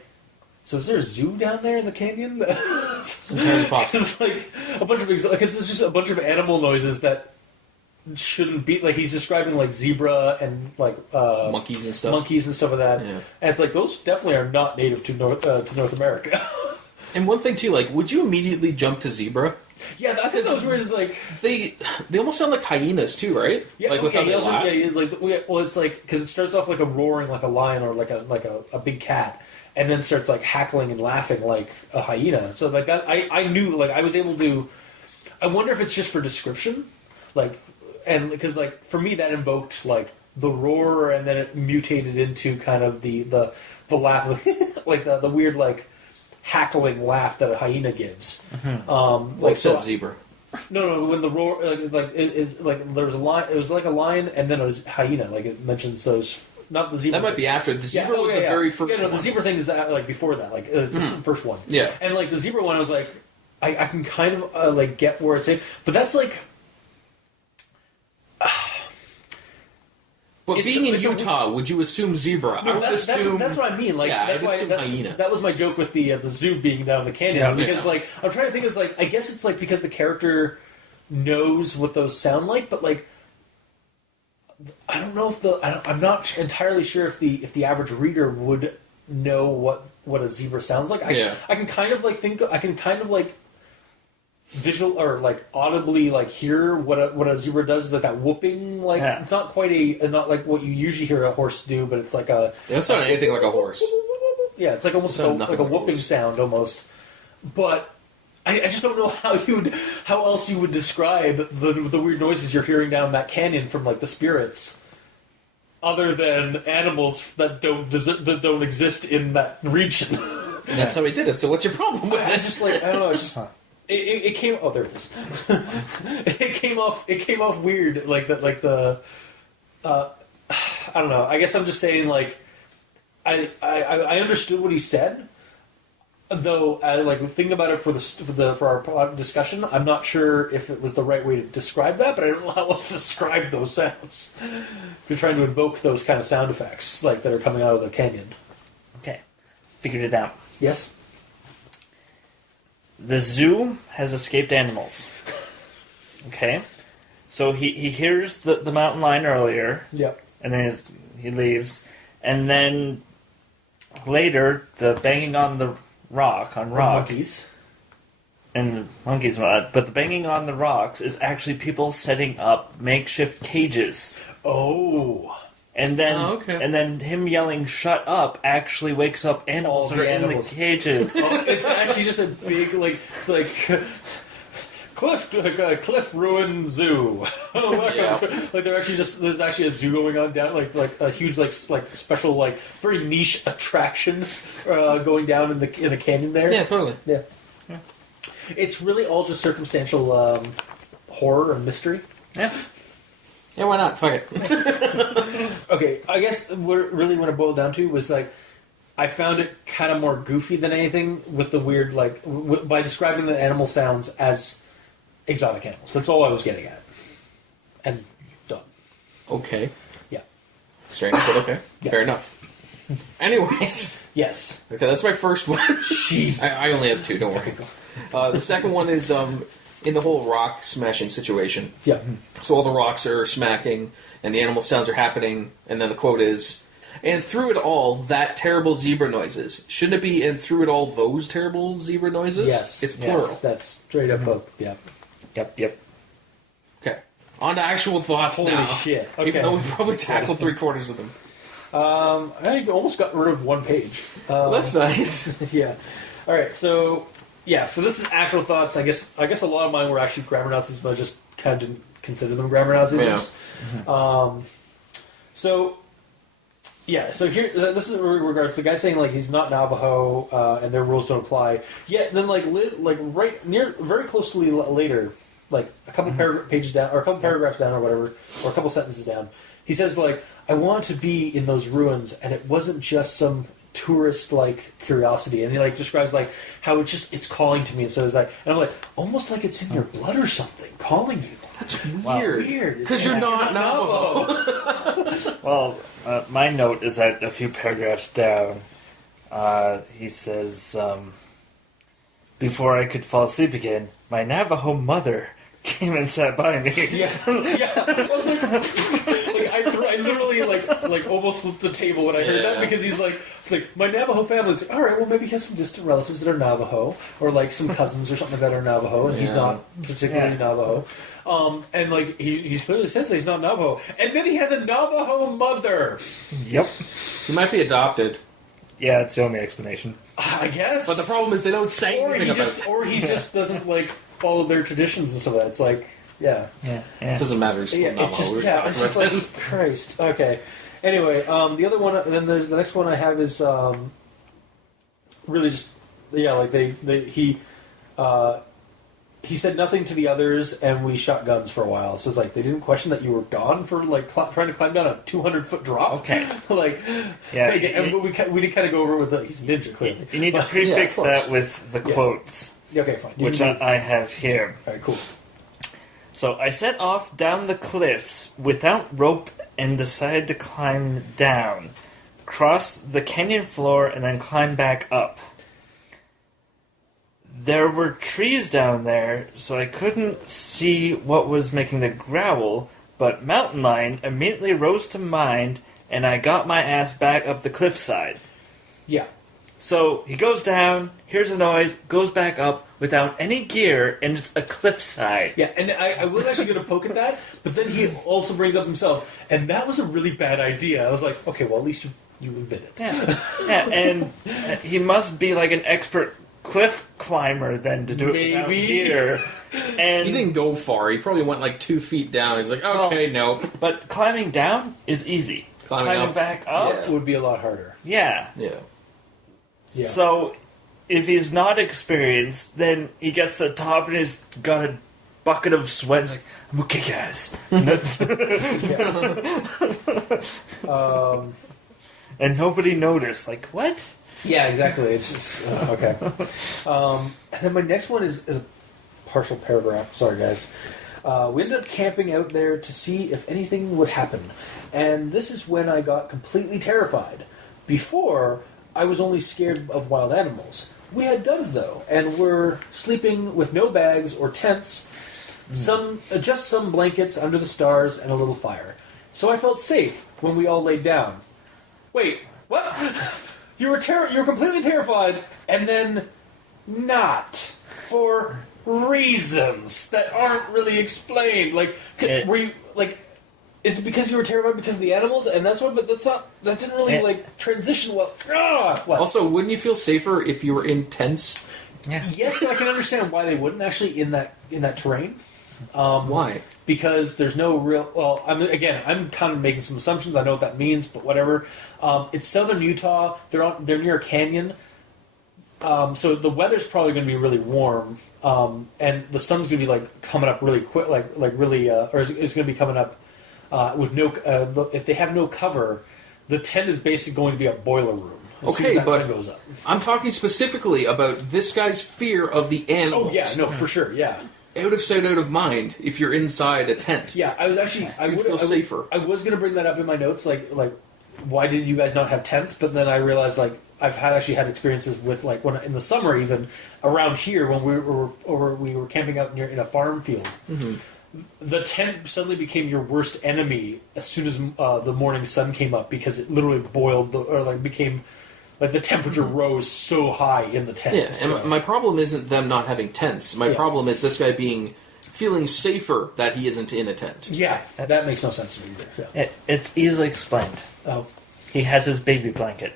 so is there a zoo down there in the canyon? It's entirely possible. It's like a bunch of because there's just a bunch of animal noises that shouldn't be like he's describing like zebra and like monkeys and stuff like that. Yeah. And it's like those definitely are not native to North America. And one thing too, like, would you immediately jump to zebra? Yeah, I think those words like they almost sound like hyenas too, right? yeah, like with how they laugh. It's like because it starts off like a roaring like a lion or like a big cat, and then starts like hackling and laughing like a hyena. So like that, I knew like I was able to. I wonder if it's just for description, like, and because like for me that invoked like the roar, and then it mutated into kind of the laugh, like the weird like hackling laugh that a hyena gives. Mm-hmm. Like says zebra. No. When the roar, it's like there was a lion. It was like a lion, and then it was hyena. Like it mentions those. Not the zebra. That might be after the zebra was the very first. Yeah, no, the zebra thing is like before that. Like the first one. Yeah, and like the zebra one, I was like, I can kind of like get where it's in, but that's like. But being in Utah, would you assume zebra? No, that's what I mean. Like, yeah, that's hyena. That was my joke with the zoo being down the canyon because, like, I'm trying to think. It's like I guess it's like because the character knows what those sound like, but like I don't know if I'm not entirely sure if the average reader would know what a zebra sounds like. I can kind of like think. I can kind of like visual or like audibly like hear what a zebra does is like that whooping like it's not quite not like what you usually hear a horse do, but it's like a it's not anything like a horse. Yeah, it's like almost like a whooping sound almost. But I just don't know how else you would describe the weird noises you're hearing down that canyon from like the spirits, other than animals that don't exist in that region. And that's how he did it. So what's your problem with it? I don't know. It's just. It came. Oh, there it is. It came off weird, like that. Like the. I don't know. I guess I'm just saying. Like, I understood what he said, though. Like thinking about it for our discussion, I'm not sure if it was the right way to describe that. But I don't know how else to describe those sounds. You're trying to invoke those kind of sound effects, like that are coming out of the canyon. Okay, figured it out. Yes. The zoo has escaped animals. Okay? So he hears the mountain lion earlier. Yep. And then he leaves. And then later, the banging on the rock. Monkeys. And the monkeys and whatnot. But the banging on the rocks is actually people setting up makeshift cages. Oh. And then him yelling "shut up" actually wakes up animals that are in the cages. It's actually just a big it's like Cliff Ruin Zoo. Like there's actually a zoo going on down like a huge like special like very niche attraction going down in the canyon there. Yeah, totally. Yeah. It's really all just circumstantial horror and mystery. Yeah. Yeah, why not? Fuck it. Okay, I guess what it boiled down to was like I found it kind of more goofy than anything with the weird like by describing the animal sounds as exotic animals. That's all I was getting at. And done. Okay. Yeah. Strange, but okay. Yeah. Fair enough. Anyways. Yes. Okay, that's my first one. Jeez. I only have two, don't worry. The second one is in the whole rock smashing situation. Yeah. So all the rocks are smacking, and the animal sounds are happening, and then the quote is, "And through it all, that terrible zebra noises." Shouldn't it be, "And through it all, those terrible zebra noises"? Yes. It's plural. Yes, that's straight up yeah. Yep. Okay. On to actual thoughts now. Holy shit. Okay. Even though we've probably tackled 3/4 of them. I almost got rid of one page. Well, that's nice. Yeah. All right, so... Yeah, so this is actual thoughts. I guess a lot of mine were actually grammar Nazis, but I just kind of didn't consider them grammar Nazis. Yeah. So Yeah, so here, this is in regards to the guy saying like he's not Navajo and their rules don't apply. Yet then right near, very closely later, like a couple pages down or a couple paragraphs down or whatever, or a couple sentences down, he says like, I want to be in those ruins, and it wasn't just some tourist like curiosity, and he like describes like how it's calling to me, and so it's like, and I'm like, almost like it's in your blood or something calling you. That's weird. Because you're not Navajo. Well, my note is that a few paragraphs down, he says, before I could fall asleep again, my Navajo mother came and sat by me. Yeah. I was like I literally like almost flipped the table when I heard that, because he's like, it's like my Navajo family's like, all right, well maybe he has some distant relatives that are Navajo, or like some cousins or something that are Navajo, and he's not particularly Navajo. And like he clearly says that he's not Navajo, and then he has a Navajo mother. Yep. He might be adopted. Yeah, it's the only explanation. I guess. But the problem is they don't say anything about it. Or he just doesn't like follow their traditions and stuff like that. It's like, yeah. It doesn't matter. It's still Navajo. It's just like, Christ. Okay. Anyway, the other one, and then the next one I have is really just, like he said nothing to the others, and we shot guns for a while. So it's like they didn't question that you were gone for like trying to climb down a 200-foot drop. Okay, like but we did kind of go over with he's a ninja clearly. You need to prefix that with the quotes. Okay, fine. Which I have here. All right, cool. So I set off down the cliffs without rope and decided to climb down, cross the canyon floor, and then climb back up. There were trees down there, so I couldn't see what was making the growl, but mountain lion immediately rose to mind, and I got my ass back up the cliffside. Yeah. So he goes down, hears a noise, goes back up without any gear, and it's a cliffside. Yeah, and I was actually going to poke at that, but then he also brings up himself, and that was a really bad idea. I was like, okay, well, at least you admit it. Yeah, and he must be like an expert cliff climber then to do it without gear. And he didn't go far. He probably went like 2 feet down. He's like, okay, no. But climbing down is easy. Climbing back up would be a lot harder. Yeah. Yeah. So, if he's not experienced, then he gets to the top and he's got a bucket of sweat. He's like, I'm okay, guys. And nobody noticed. Like, what? Yeah, exactly. It's just okay. And then my next one is a partial paragraph. Sorry, guys. We ended up camping out there to see if anything would happen, and this is when I got completely terrified. Before, I was only scared of wild animals. We had guns though, and were sleeping with no bags or tents. Just some blankets under the stars and a little fire. So I felt safe when we all laid down. Wait, what? You were completely terrified, and then not for reasons that aren't really explained. Like, were you like? Is it because you were terrified because of the animals, and that's why? But that didn't really transition well. What? Also, wouldn't you feel safer if you were in tents? Yeah. Yes, but I can understand why they wouldn't actually in that terrain. Why? Because there's no real. Well, I'm kind of making some assumptions. I know what that means, but whatever. It's southern Utah. They're near a canyon, so the weather's probably going to be really warm, and the sun's going to be like coming up really quick, like really, or it's going to be coming up with no. If they have no cover, the tent is basically going to be a boiler room. As soon as that sun goes up. I'm talking specifically about this guy's fear of the animals. Oh yeah, no, for sure, yeah. Out of sight, out of mind. If you're inside a tent, yeah, I was actually I would feel safer. I was going to bring that up in my notes, like why did you guys not have tents? But then I realized like I've actually had experiences with like when in the summer even around here when we were camping out in a farm field. Mm-hmm. The tent suddenly became your worst enemy as soon as the morning sun came up because it literally boiled became. Like, the temperature rose so high in the tent. Yeah, and my problem isn't them not having tents. My problem is this guy feeling safer that he isn't in a tent. Yeah, that makes no sense to me either. Yeah. It's easily explained. Oh. He has his baby blanket.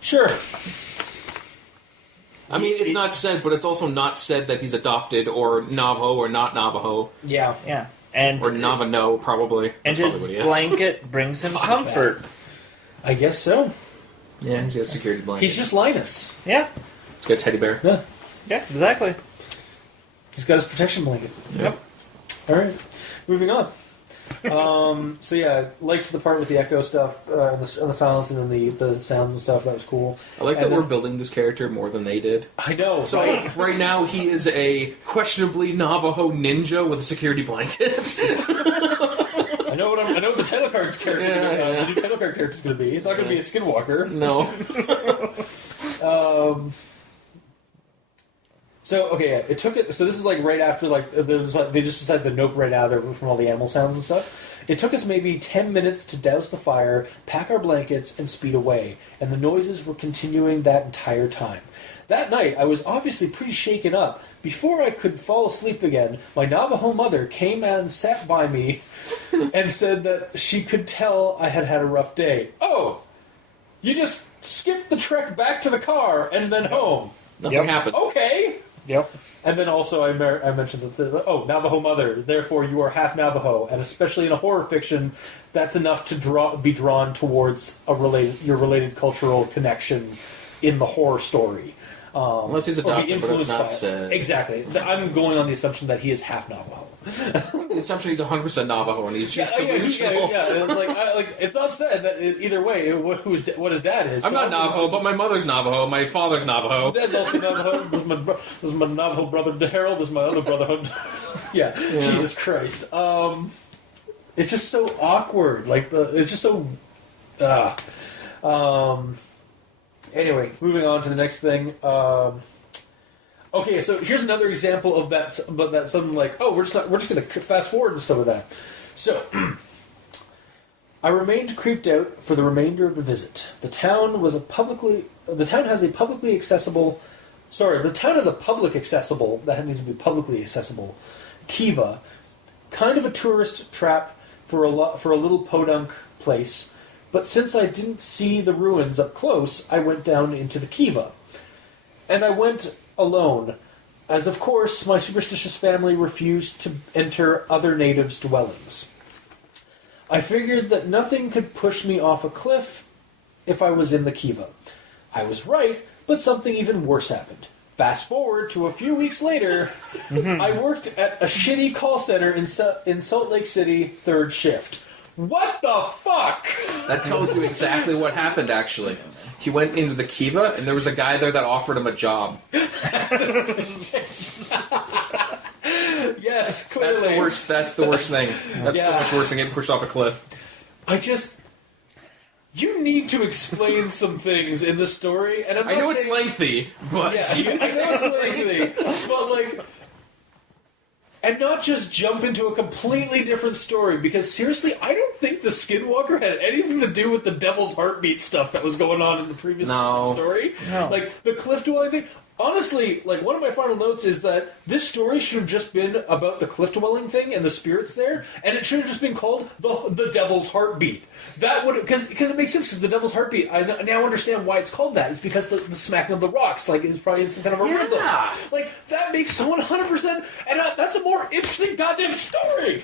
Sure. I mean, it's not said, but it's also not said that he's adopted or Navajo or not Navajo. Yeah. Yeah. Or Navano, probably. And That's his probably what he is. blanket brings him comfort. I guess so. Yeah, he's got a security blanket. He's just Linus. Yeah. He's got a teddy bear. Yeah. Yeah, exactly. He's got his protection blanket. Yep. All right. Moving on. So yeah, liked the part with the echo stuff, and the silence, and then the sounds and stuff. That was cool. I like And that then- we're building this character more than they did. I know. So right now he is a questionably Navajo ninja with a security blanket. I know what the title card's character. Yeah. The new title card character's going to be. It's not going to be a Skinwalker. No. So okay, yeah, it took it. So this is like right after there was like they just decided to nope right out of there from all the animal sounds and stuff. It took us maybe 10 minutes to douse the fire, pack our blankets, and speed away. And the noises were continuing that entire time. That night, I was obviously pretty shaken up. Before I could fall asleep again, my Navajo mother came and sat by me and said that she could tell I had had a rough day. Oh, you just skipped the trek back to the car and then home. Nothing happened. Okay. Yep. And then also I mentioned that Navajo mother, therefore you are half Navajo, and especially in a horror fiction, that's enough to be drawn towards your related cultural connection in the horror story. Unless he's a or be doctor, but that's influenced by not it. said. Exactly. I'm going on the assumption that he is half Navajo. The assumption he's 100% Navajo and he's just delusional. Yeah. It's not said that either way what his dad is. I'm not Navajo, but my mother's Navajo, my father's Navajo. My dad's also Navajo. This is my Navajo brother Harold. This is my other brother. yeah. Jesus Christ. It's just so awkward. It's just so. Anyway, moving on to the next thing. Okay, so here's another example of that. But that's something like, we're just going to fast forward and stuff like that. So. I remained creeped out for the remainder of the visit. The town has a public accessible that needs to be publicly accessible kiva, kind of a tourist trap for a little podunk place. But since I didn't see the ruins up close, I went down into the kiva, and I went alone, as of course my superstitious family refused to enter other natives' dwellings. I figured that nothing could push me off a cliff if I was in the kiva. I was right, but something even worse happened. Fast forward to a few weeks later, I worked at a shitty call center in Salt Lake City, third shift. What the fuck? That tells you exactly what happened, actually. He went into the kiva, and there was a guy there that offered him a job. Yes, clearly. That's the worst thing. That's so much worse than getting pushed off a cliff. You need to explain some things in the story, and I know it's lengthy, but yeah, I know it's lengthy, but and not just jump into a completely different story, because seriously, I don't think the Skinwalker had anything to do with the Devil's Heartbeat stuff that was going on in the previous story. No. Like, the cliff dwelling thing. Honestly, one of my final notes is that this story should have just been about the cliff dwelling thing and the spirits there, and it should have just been called the Devil's Heartbeat. That would, because it makes sense, because the Devil's Heartbeat, I now understand why it's called that. It's because the smacking of the rocks, it's probably some kind of a rhythm. That makes 100%, and that's a more interesting goddamn story.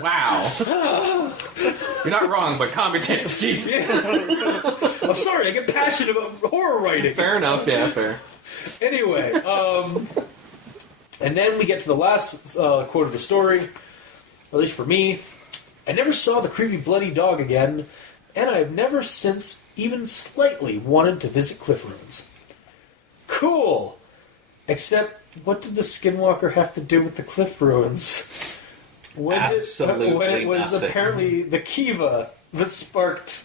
Wow. You're not wrong, but calm your tits, Jesus. I'm sorry, I get passionate about horror writing. Fair enough, yeah, fair. Anyway, and then we get to the last quote of the story, at least for me. I never saw the creepy bloody dog again, and I have never since even slightly wanted to visit cliff ruins. Cool! Except, what did the Skinwalker have to do with the cliff ruins? Absolutely when it was nothing. apparently the kiva that sparked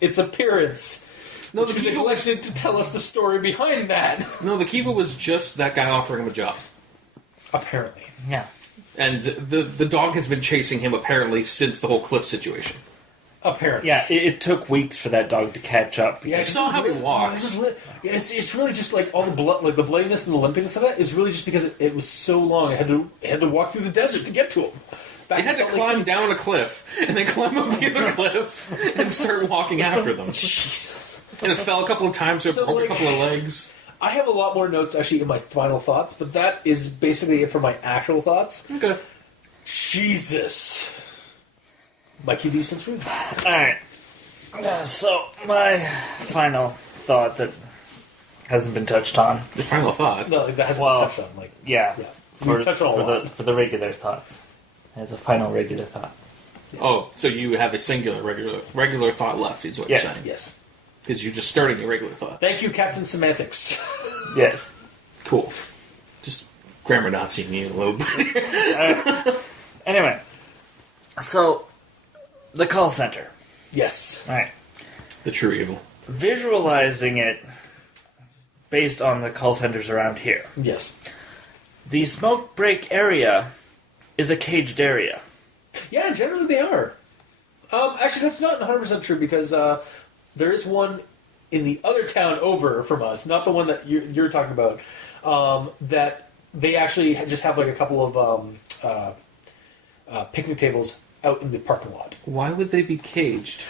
its appearance. No, But the you kiva was, neglected to tell us the story behind that. no, the kiva was just that guy offering him a job. Apparently. Yeah. And the dog has been chasing him, apparently, since the whole cliff situation. Apparently. Yeah, it took weeks for that dog to catch up. Yeah, I saw how he walks. It's really just all the blood, the bloodiness and the limpiness of that is really just because it was so long. It had to walk through the desert to get to him. They had to climb down a cliff, and then climb up the other cliff, and start walking after them. Jesus. And it fell a couple of times, so it broke a couple of legs. I have a lot more notes actually in my final thoughts, but that is basically it for my actual thoughts. Okay. Jesus. Mikey, these things for you. Alright. So, my final thought that hasn't been touched on. Your final thought. No, like, that hasn't been touched on. Like, Yeah. yeah. For, We've touched on a lot. for the regular thoughts. As a final regular thought. Oh, so you have a singular regular thought left, is what Yes. you're saying. Yes. Because you're just starting a regular thought. Thank you, Captain Semantics. Yes. Cool. Just grammar Nazi me a little bit. Anyway. So, the call center. Yes. Alright. The true evil. Visualizing it based on the call centers around here. Yes. The smoke break area is a caged area. Yeah, generally they are. Actually, that's not 100% true because there is one in the other town over from us, not the one that you're talking about, that they actually just have like a couple of picnic tables out in the parking lot. Why would they be caged?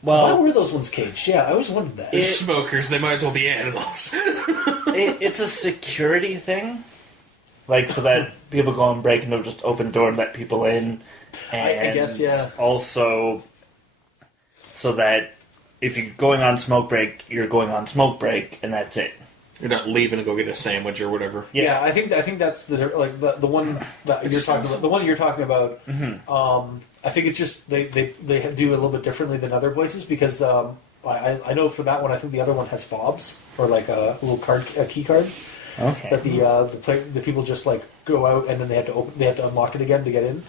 Why Well, were those ones caged? Yeah, I always wondered that. They're smokers. They might as well be animals. it's a security thing. Like, so that people go and break and they'll just open the door and let people in. And I guess, yeah. Also, so that if you're going on smoke break, you're going on smoke break, and that's it. You're not leaving to go get a sandwich or whatever. Yeah, I think that's the one that you're talking about. The one you're talking about. Mm-hmm. I think it's just they do a little bit differently than other places because I know for that one I think the other one has fobs or like a little key card. Okay. But the people just like go out and then they have to unlock it again to get in.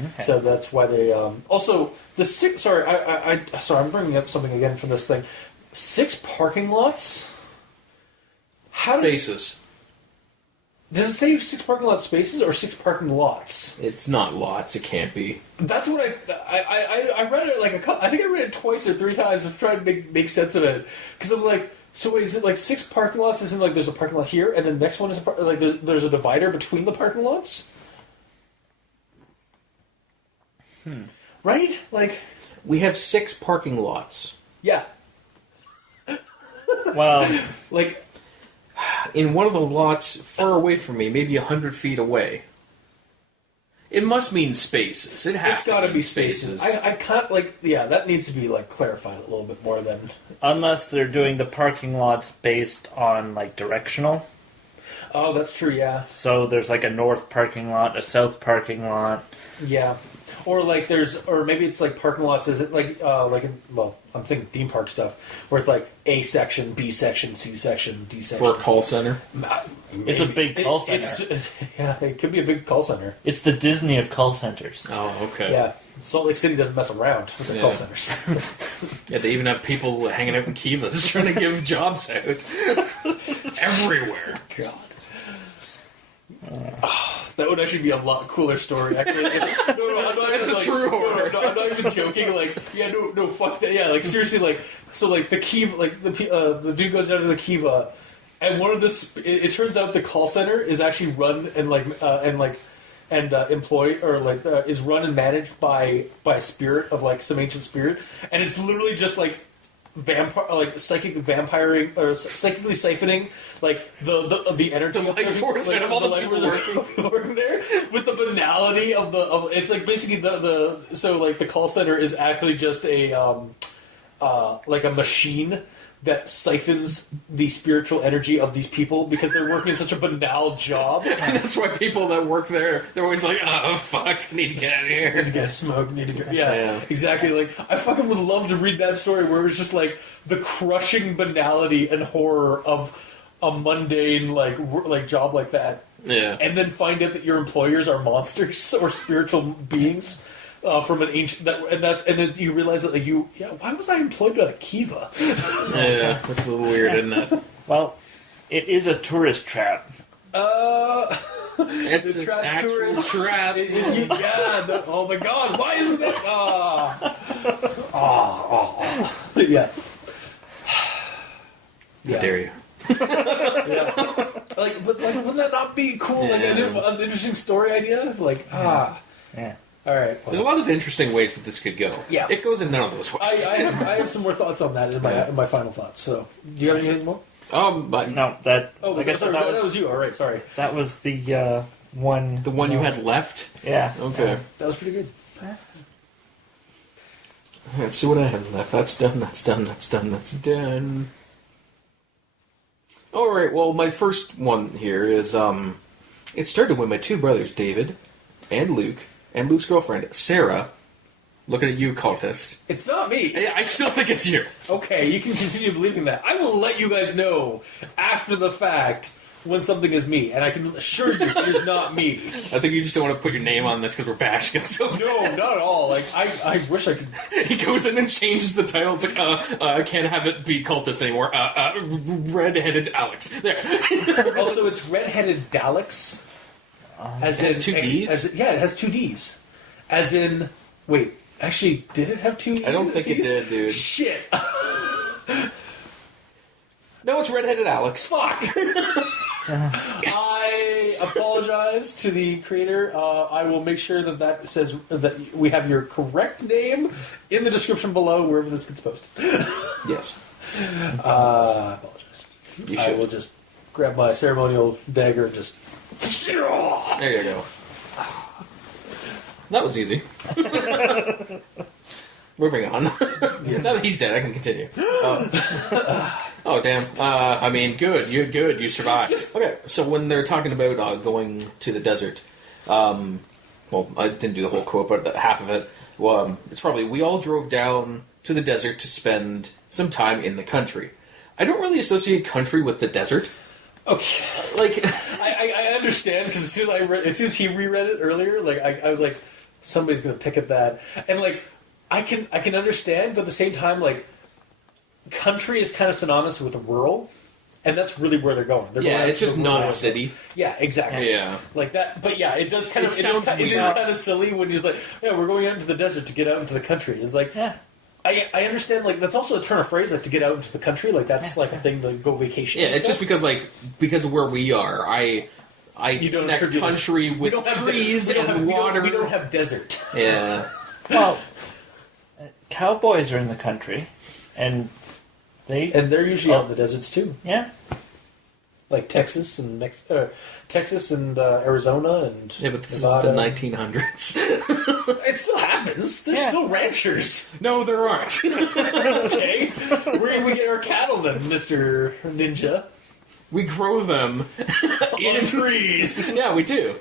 Okay. So that's why they also the 6. Sorry, I'm bringing up something again from this thing. 6 parking lots. Spaces. Does it say 6 parking lot spaces or 6 parking lots? It's not lots. It can't be. That's what I read it like I think I read it twice or 3 times. I'm trying to make sense of it because I'm like, so wait, is it like 6 parking lots? Isn't like there's a parking lot here and then the next one is like there's a divider between the parking lots? Right? Like We have 6 parking lots. yeah, Well, like In one of the lots far away from me, maybe 100 feet away. It must mean spaces. It has it's got to mean be spaces. I can't that needs to be like clarified a little bit more than. unless they're doing the parking lots based on, like, directional. Oh, that's true. Yeah, So there's, like, a north parking lot, a south parking lot. yeah. Or like or maybe it's like parking lots. Is it like I'm thinking theme park stuff where it's like A section, B section, C section, D section for a call center. It's a big call center. Yeah, it could be a big call center. It's the Disney of call centers. Oh, okay. Yeah, Salt Lake City doesn't mess around with their call centers. Yeah, they even have people hanging out in Kivas trying to give jobs out everywhere. God. That would actually be a lot cooler story. Actually, no, I'm not It's even, a true horror. No, I'm not even joking. Like, yeah, no, fuck that. Yeah, like seriously, like so, like the Kiva, like the dude goes down to the Kiva, and one of the it turns out the call center is actually run and employed or is run and managed by a spirit of like some ancient spirit, and it's literally just like vampire, like psychic vampiring or psychically siphoning like the energy, The life force out of all the people working there with the banality of it's like basically so like the call center is actually just a like a machine that siphons the spiritual energy of these people because they're working in such a banal job. And that's why people that work there, they're always like, oh, fuck, need to get out of here. Need to get a smoke, need to get... Yeah, Yeah. exactly. Like, I fucking would love to read that story where it was just, like, the crushing banality and horror of a mundane, like job like that. Yeah. And then find out that your employers are monsters or spiritual beings from an ancient... and then you realize that, like, why was I employed at a Kiva? Yeah, that's a little weird, isn't it? Well, it is a tourist trap. It's The an trash actual tourist trap. Oh my god, why isn't it? Yeah. How dare you? Yeah. But wouldn't that not be cool? Like an interesting story idea? Like, Yeah. all right. There's a lot of interesting ways that this could go. Yeah. It goes in none of those ways. I have some more thoughts on that in my final thoughts. So, do you have anything more? But No, that. Oh, like I said, sorry, that was you. All right, sorry. that was the one. the one you had left? Yeah. Okay. That was pretty good. Let's see what I have left. That's done, that's done, that's done, that's done. Alright, well, my first one here is, it started with my two brothers, David and Luke, and Luke's girlfriend, Sarah. Looking at you, cultist. It's not me. I still think it's you. Okay, you can continue believing that. I will let you guys know after the fact when something is me, and I can assure you it is not me. I think you just don't want to put your name on this because we're bashing it so bad. No, not at all. Like, I wish I could... He goes in and changes the title to, I can't have it be cultist anymore. Redheaded Alex. There. Also, it's redheadedalex. As it has two Ds? Yeah, it has two Ds. As in... Wait, actually, did it have two Ds? I don't think it did, dude. Shit. No, it's Redheaded Alex. Fuck. I apologize to the creator. I will make sure that says that we have your correct name in the description below wherever this gets posted. Yes. I apologize. You should. I will just grab my ceremonial dagger and just... There you go. That was easy. Moving on. Now that he's dead, I can continue. Oh, damn. I mean, good. You're good. You survived. Okay, so when they're talking about going to the desert, well, I didn't do the whole quote, but half of it, it's probably, we all drove down to the desert to spend some time in the country. I don't really associate country with the desert. Okay. Like, I understand, because as soon as he reread it earlier, like, I was like, somebody's going to pick at that. And, like, I can understand, but at the same time, like, country is kind of synonymous with rural, and that's really where they're going. It's just not city. Yeah, exactly. Yeah, like that. But yeah, it does kind of. It is kind of silly when he's like, "Yeah, we're going out into the desert to get out into the country." It's like, Yeah. I understand. Like that's also a turn of phrase, like to get out into the country. Like that's like a thing to go vacation. yeah. It's just because of where we are. I connect country with trees and water. We don't have desert. Yeah. Well, cowboys are in the country, and they're usually out in the deserts too. Yeah. Like Texas and Arizona and Yeah, but this Nevada. is the 1900s. It still happens. There's still ranchers. No, there aren't. Okay, where do we get our cattle then, Mr. Ninja? We grow them In trees. Yeah, we do.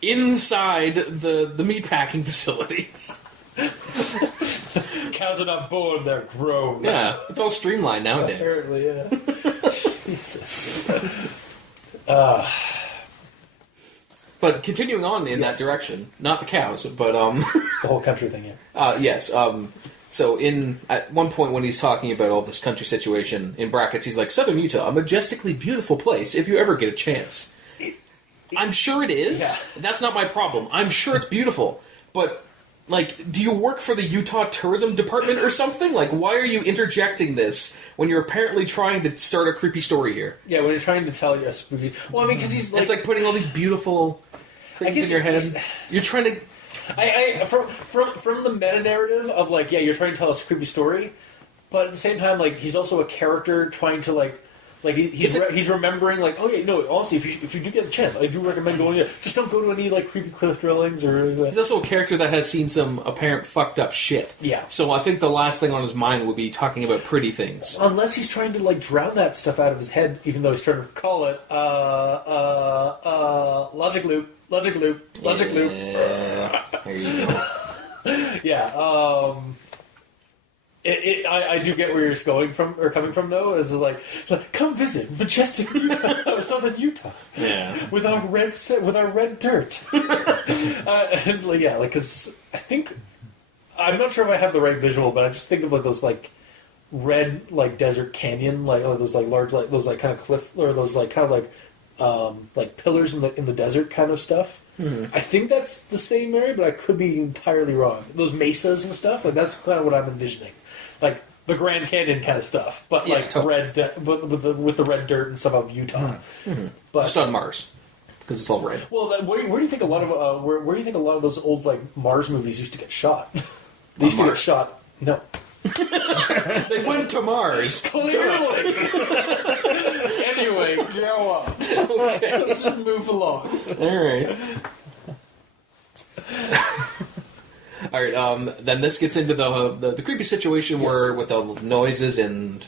Inside the meatpacking facilities. Cows are not born; they're grown. Yeah, it's all streamlined nowadays. Apparently, yeah. Jesus. But continuing on in that direction, not the cows, but The whole country thing, yeah. yes. So at one point when he's talking about all this country situation, in brackets, he's like, Southern Utah, a majestically beautiful place if you ever get a chance. I'm sure it is. Yeah. That's not my problem. I'm sure it's beautiful. But, like, do you work for the Utah Tourism Department or something? Like, why are you interjecting this when you're apparently trying to start a creepy story here? Yeah, when you're trying to tell you a spooky... Well, I mean, because he's like... It's like putting all these beautiful things in your head. You're trying to... From the meta-narrative of, like, yeah, you're trying to tell us a creepy story, but at the same time, like, he's also a character trying to, like he's remembering, like, oh yeah, no, honestly, if you do get the chance, I do recommend going there. Just don't go to any, like, creepy cliff drillings or anything like that. He's also a character that has seen some apparent fucked up shit. Yeah. So I think the last thing on his mind would be talking about pretty things. Unless he's trying to, like, drown that stuff out of his head, even though he's trying to recall it. Logic loop. Yeah. There you go. Yeah, I do get where you're coming from, though. It's like come visit majestic Utah, Southern Utah, Yeah. with our red dirt. And like, yeah, like, because I think I'm not sure if I have the right visual, but I just think of, like, those, like, red, like, desert canyon, like, those, like, large, like, those, like, kind of cliff, or those, like, kind of like pillars in the desert kind of stuff. Mm-hmm. I think that's the same area, but I could be entirely wrong. Those mesas and stuff, like, that's kind of what I'm envisioning, like the Grand Canyon kind of stuff, but like totally. with the red dirt and stuff of Utah. Mm-hmm. But just on Mars, because it's all red. Well, where do you think a lot of where do you think a lot of those old, like, Mars movies used to get shot? They used to get shot. No, they went to Mars. clearly. Anyway, go on. Okay, let's just move along. All right. All right. Then this gets into the creepy situation where with the noises and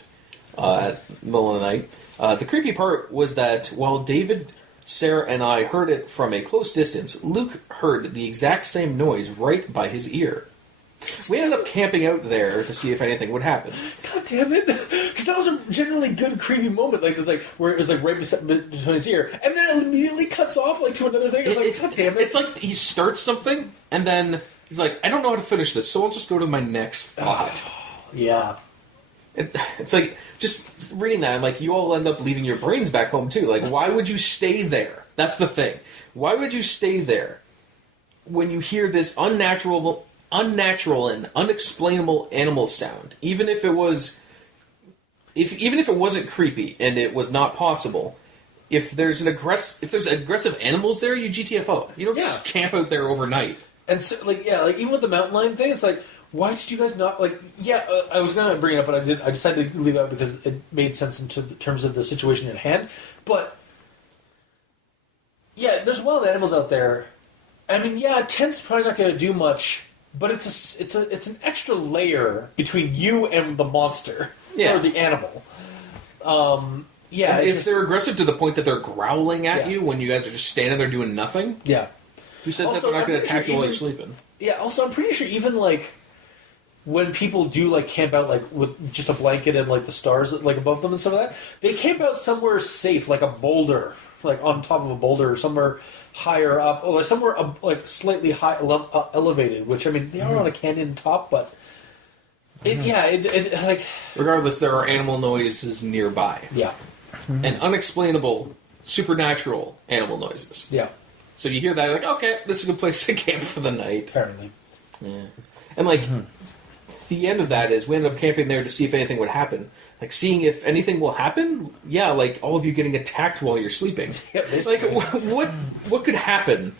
at the middle of the night. The creepy part was that while David, Sarah, and I heard it from a close distance, Luke heard the exact same noise right by his ear. We ended up camping out there to see if anything would happen. God damn it! Because that was a generally good creepy moment, where it was like right between his ear, and then it immediately cuts off to another thing. It's God damn it! It's like he starts something, and then he's like, I don't know how to finish this, so I'll just go to my next thought. Yeah. It's like, just reading that, I'm like, you all end up leaving your brains back home too. Like, why would you stay there? That's the thing. Why would you stay there when you hear this unnatural and unexplainable animal sound? Even if it wasn't creepy and it was not possible, if there's aggressive animals there, you GTFO. You don't just camp out there overnight. And so, even with the mountain lion thing, it's like, why did you guys not I was gonna bring it up, but I decided to leave it out because it made sense in terms of the situation at hand. But yeah, there's wild animals out there. I mean, yeah, a tent's probably not going to do much, but it's an extra layer between you and the monster or the animal. If they're aggressive to the point that they're growling at you when you guys are just standing there doing nothing. Yeah. Who says that they're not going to attack you while you're sleeping? Yeah. Also, I'm pretty sure even when people do camp out with just a blanket and the stars above them and stuff like that, they camp out somewhere safe, like a boulder, on top of a boulder, or somewhere higher up, or somewhere slightly high elevated. Which I mean, they are on a canyon top, but regardless, there are animal noises nearby. Yeah, and unexplainable, supernatural animal noises. Yeah. So you hear that, you're like, okay, this is a good place to camp for the night. Apparently. Yeah. And the end of that is we ended up camping there to see if anything would happen. Seeing if anything will happen, all of you getting attacked while you're sleeping. Yeah, what could happen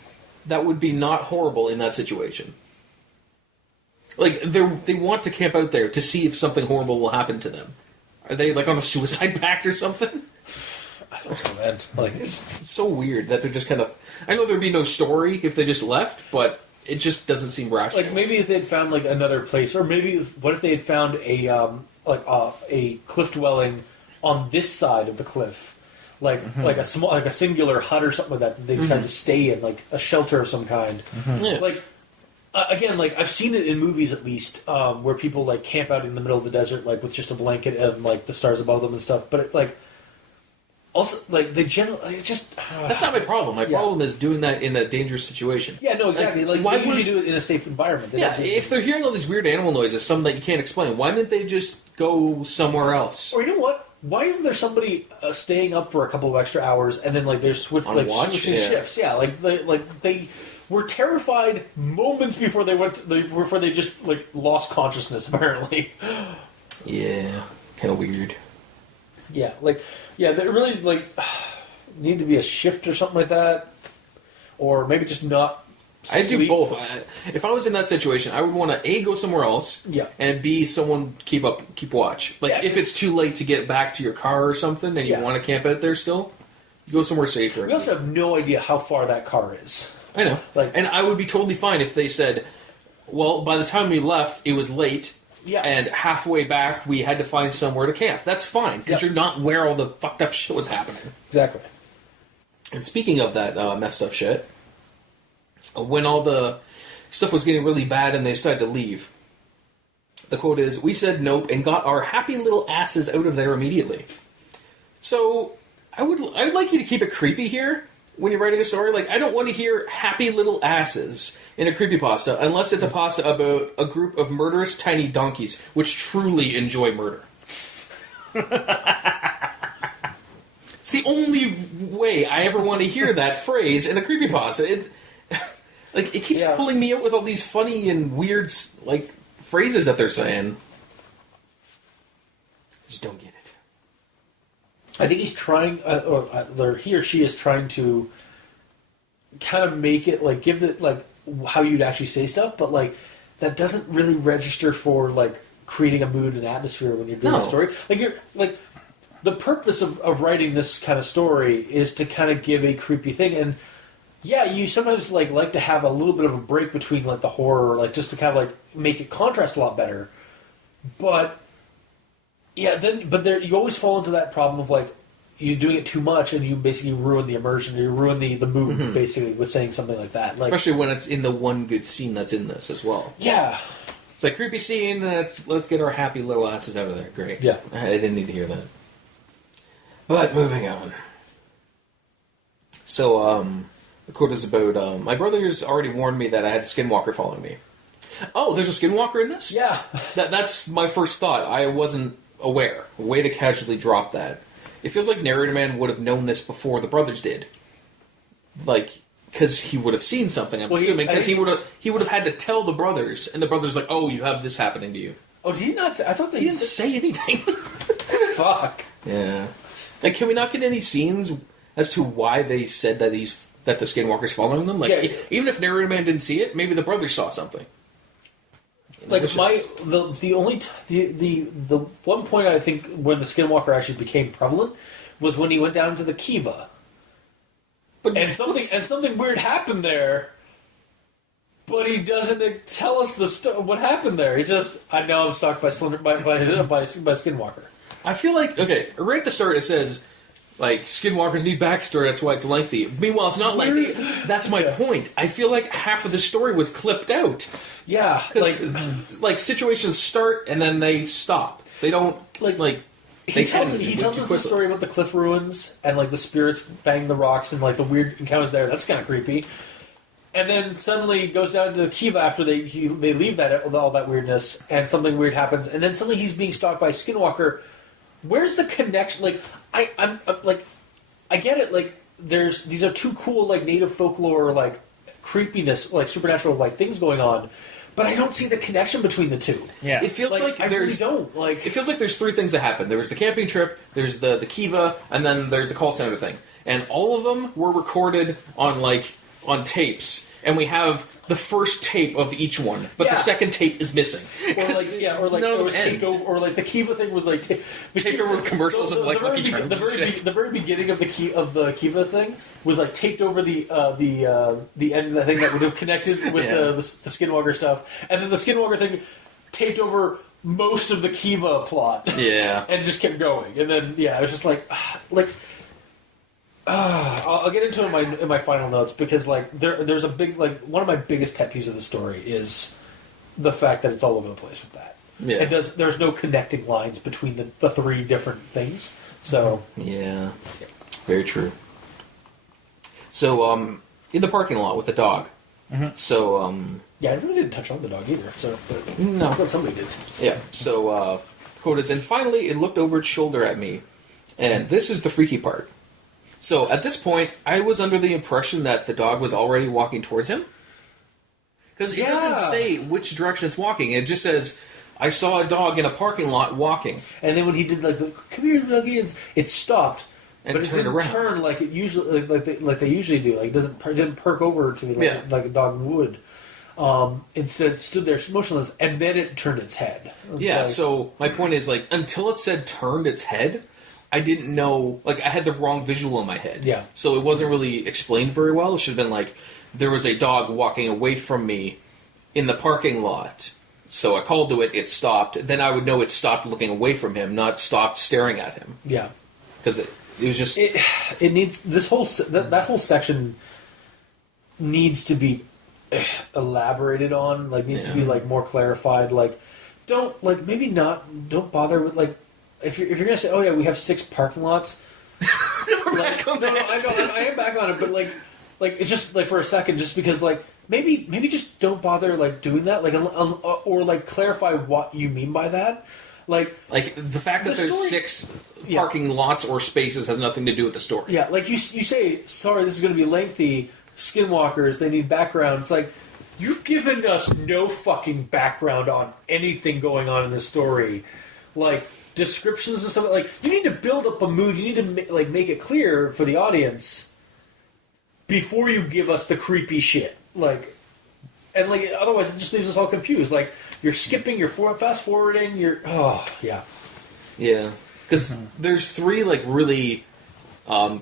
that would be not horrible in that situation? They want to camp out there to see if something horrible will happen to them. Are they on a suicide pact or something? I don't know, man. It's so weird that they're just kind of... I know there'd be no story if they just left, but it just doesn't seem rational. Maybe if they'd found another place, or maybe what if they had found a cliff dwelling on this side of the cliff, a singular hut or something like that they decided to stay in, a shelter of some kind. Yeah. Again, I've seen it in movies at least, where people camp out in the middle of the desert, with just a blanket and the stars above them and stuff. But also, they generally just... That's not my problem. My problem is doing that in a dangerous situation. Yeah, no, exactly. Why they usually do it in a safe environment. If they're hearing all these weird animal noises, some that you can't explain, why didn't they just go somewhere else? Or you know what? Why isn't there somebody staying up for a couple of extra hours and then they're switching shifts? Yeah, they were terrified moments before they just lost consciousness. Apparently. Yeah, kind of weird. Yeah, they really need to be a shift or something like that, or maybe just not. I'd do both. If I was in that situation, I would want to A, go somewhere else, and B, someone keep watch. If it's too late to get back to your car or something, and you want to camp out there still, you go somewhere safer. We also have no idea how far that car is. I know, and I would be totally fine if they said, "Well, by the time we left, it was late." Yeah. And halfway back, we had to find somewhere to camp. That's fine, because you're not where all the fucked up shit was happening. Exactly. And speaking of that messed up shit, when all the stuff was getting really bad and they decided to leave, the quote is, "We said nope and got our happy little asses out of there immediately." So, I would like you to keep it creepy here when you're writing a story. I don't want to hear happy little asses in a creepypasta unless it's a pasta about a group of murderous tiny donkeys which truly enjoy murder. It's the only way I ever want to hear that phrase in a creepypasta. It keeps pulling me out with all these funny and weird phrases that they're saying. I just don't get it. I think he's trying, or he or she is trying to kind of make it give it how you'd actually say stuff, but that doesn't really register for creating a mood and atmosphere when you're doing a story. The purpose of writing this kind of story is to kind of give a creepy thing, and yeah, you sometimes like to have a little bit of a break between like the horror, like just to kind of like make it contrast a lot better. But yeah, there you always fall into that problem of like you doing it too much and you basically ruin the immersion, or you ruin the mood basically with saying something like that. Like, especially when it's in the one good scene that's in this as well. Yeah. It's like creepy scene. Let's get our happy little asses out of there. Great. Yeah. I didn't need to hear that. But moving on. So the quote is about my brother's already warned me that I had a Skinwalker following me. Oh, there's a Skinwalker in this? Yeah. That's my first thought. I wasn't aware. Way to casually drop that. It feels like Narrator Man would have known this before the brothers did. Like, because he would have seen something, I'm assuming. Because he would have had to tell the brothers, and the brothers like, oh, you have this happening to you. Oh, did he not say? I thought He didn't say anything. Fuck. Yeah. Like, can we not get any scenes as to why they said that the Skinwalker's following them? Like, Yeah. Even if Narrator Man didn't see it, maybe the brothers saw something. Like the one point I think when the Skinwalker actually became prevalent was when he went down to the Kiva, and something weird happened there. But he doesn't tell us what happened there. He just, I know I'm stalked by Skinwalker. I feel like, okay, right at the start it says, like, Skinwalkers need backstory, that's why it's lengthy. Meanwhile, it's not lengthy. That's my point. I feel like half of the story was clipped out. Yeah. Like situations start and then they stop. They don't, He tells us the story about the cliff ruins and, like, the spirits banging the rocks and, like, the weird encounters there. That's kind of creepy. And then suddenly goes down to the Kiva after they leave all that weirdness, and something weird happens. And then suddenly he's being stalked by a Skinwalker. Where's the connection? Like, I'm like, I get it. Like, these are two cool like native folklore like creepiness, like supernatural like things going on, but I don't see the connection between the two. Yeah, it feels like I really don't. Like, it feels like there's three things that happen. There was the camping trip, there's the Kiva, and then there's the call center thing, and all of them were recorded on tapes. And we have the first tape of each one, but the second tape is missing. Or it was taped over, or like the Kiva thing was like taped over with commercials of like Lucky Charms. The very beginning of the Kiva thing was like taped over the end of the thing that would have connected with the Skinwalker stuff, and then the Skinwalker thing taped over most of the Kiva plot. Yeah, and just kept going, and then it was just like. I'll get into it in my final notes because like there's a big like one of my biggest pet peeves of the story is the fact that it's all over the place with that. Yeah. There's no connecting lines between the three different things. So yeah, very true. So in the parking lot with the dog. Mm-hmm. So yeah, I really didn't touch on the dog either. So no, but somebody did. Yeah. So quote is, and finally it looked over its shoulder at me, and this is the freaky part. So, at this point, I was under the impression that the dog was already walking towards him. Because it doesn't say which direction it's walking. It just says, I saw a dog in a parking lot walking. And then when he did, like, come here, doggy, it stopped. And but it didn't around. turn like it usually, like they usually do. Like, it didn't perk over to me like a dog would. Instead, it stood there motionless, and then it turned its head. So my point is, like, until it said turned its head... I didn't know, like, I had the wrong visual in my head. Yeah. So it wasn't really explained very well. It should have been like, there was a dog walking away from me in the parking lot. So I called to it, it stopped. Then I would know it stopped looking away from him, not stopped staring at him. Yeah. Because it was just... It needs, that whole section needs to be elaborated on, like, needs to be, like, more clarified. Like, don't bother with, like, If you're gonna say, oh yeah, we have 6 parking lots, back on that. I am back on it, but like it's just like for a second, just because like maybe just don't bother like doing that, like or like clarify what you mean by that, like the fact that there's story, 6 parking lots or spaces has nothing to do with the story. Yeah, like you say, sorry, this is going to be lengthy. Skinwalkers, they need background. It's like you've given us no fucking background on anything going on in this story, like. Descriptions and stuff like you need to build up a mood. You need to make it clear for the audience before you give us the creepy shit. Like, and like otherwise it just leaves us all confused. Like you're skipping, you're fast forwarding. Yeah. Because there's 3 like really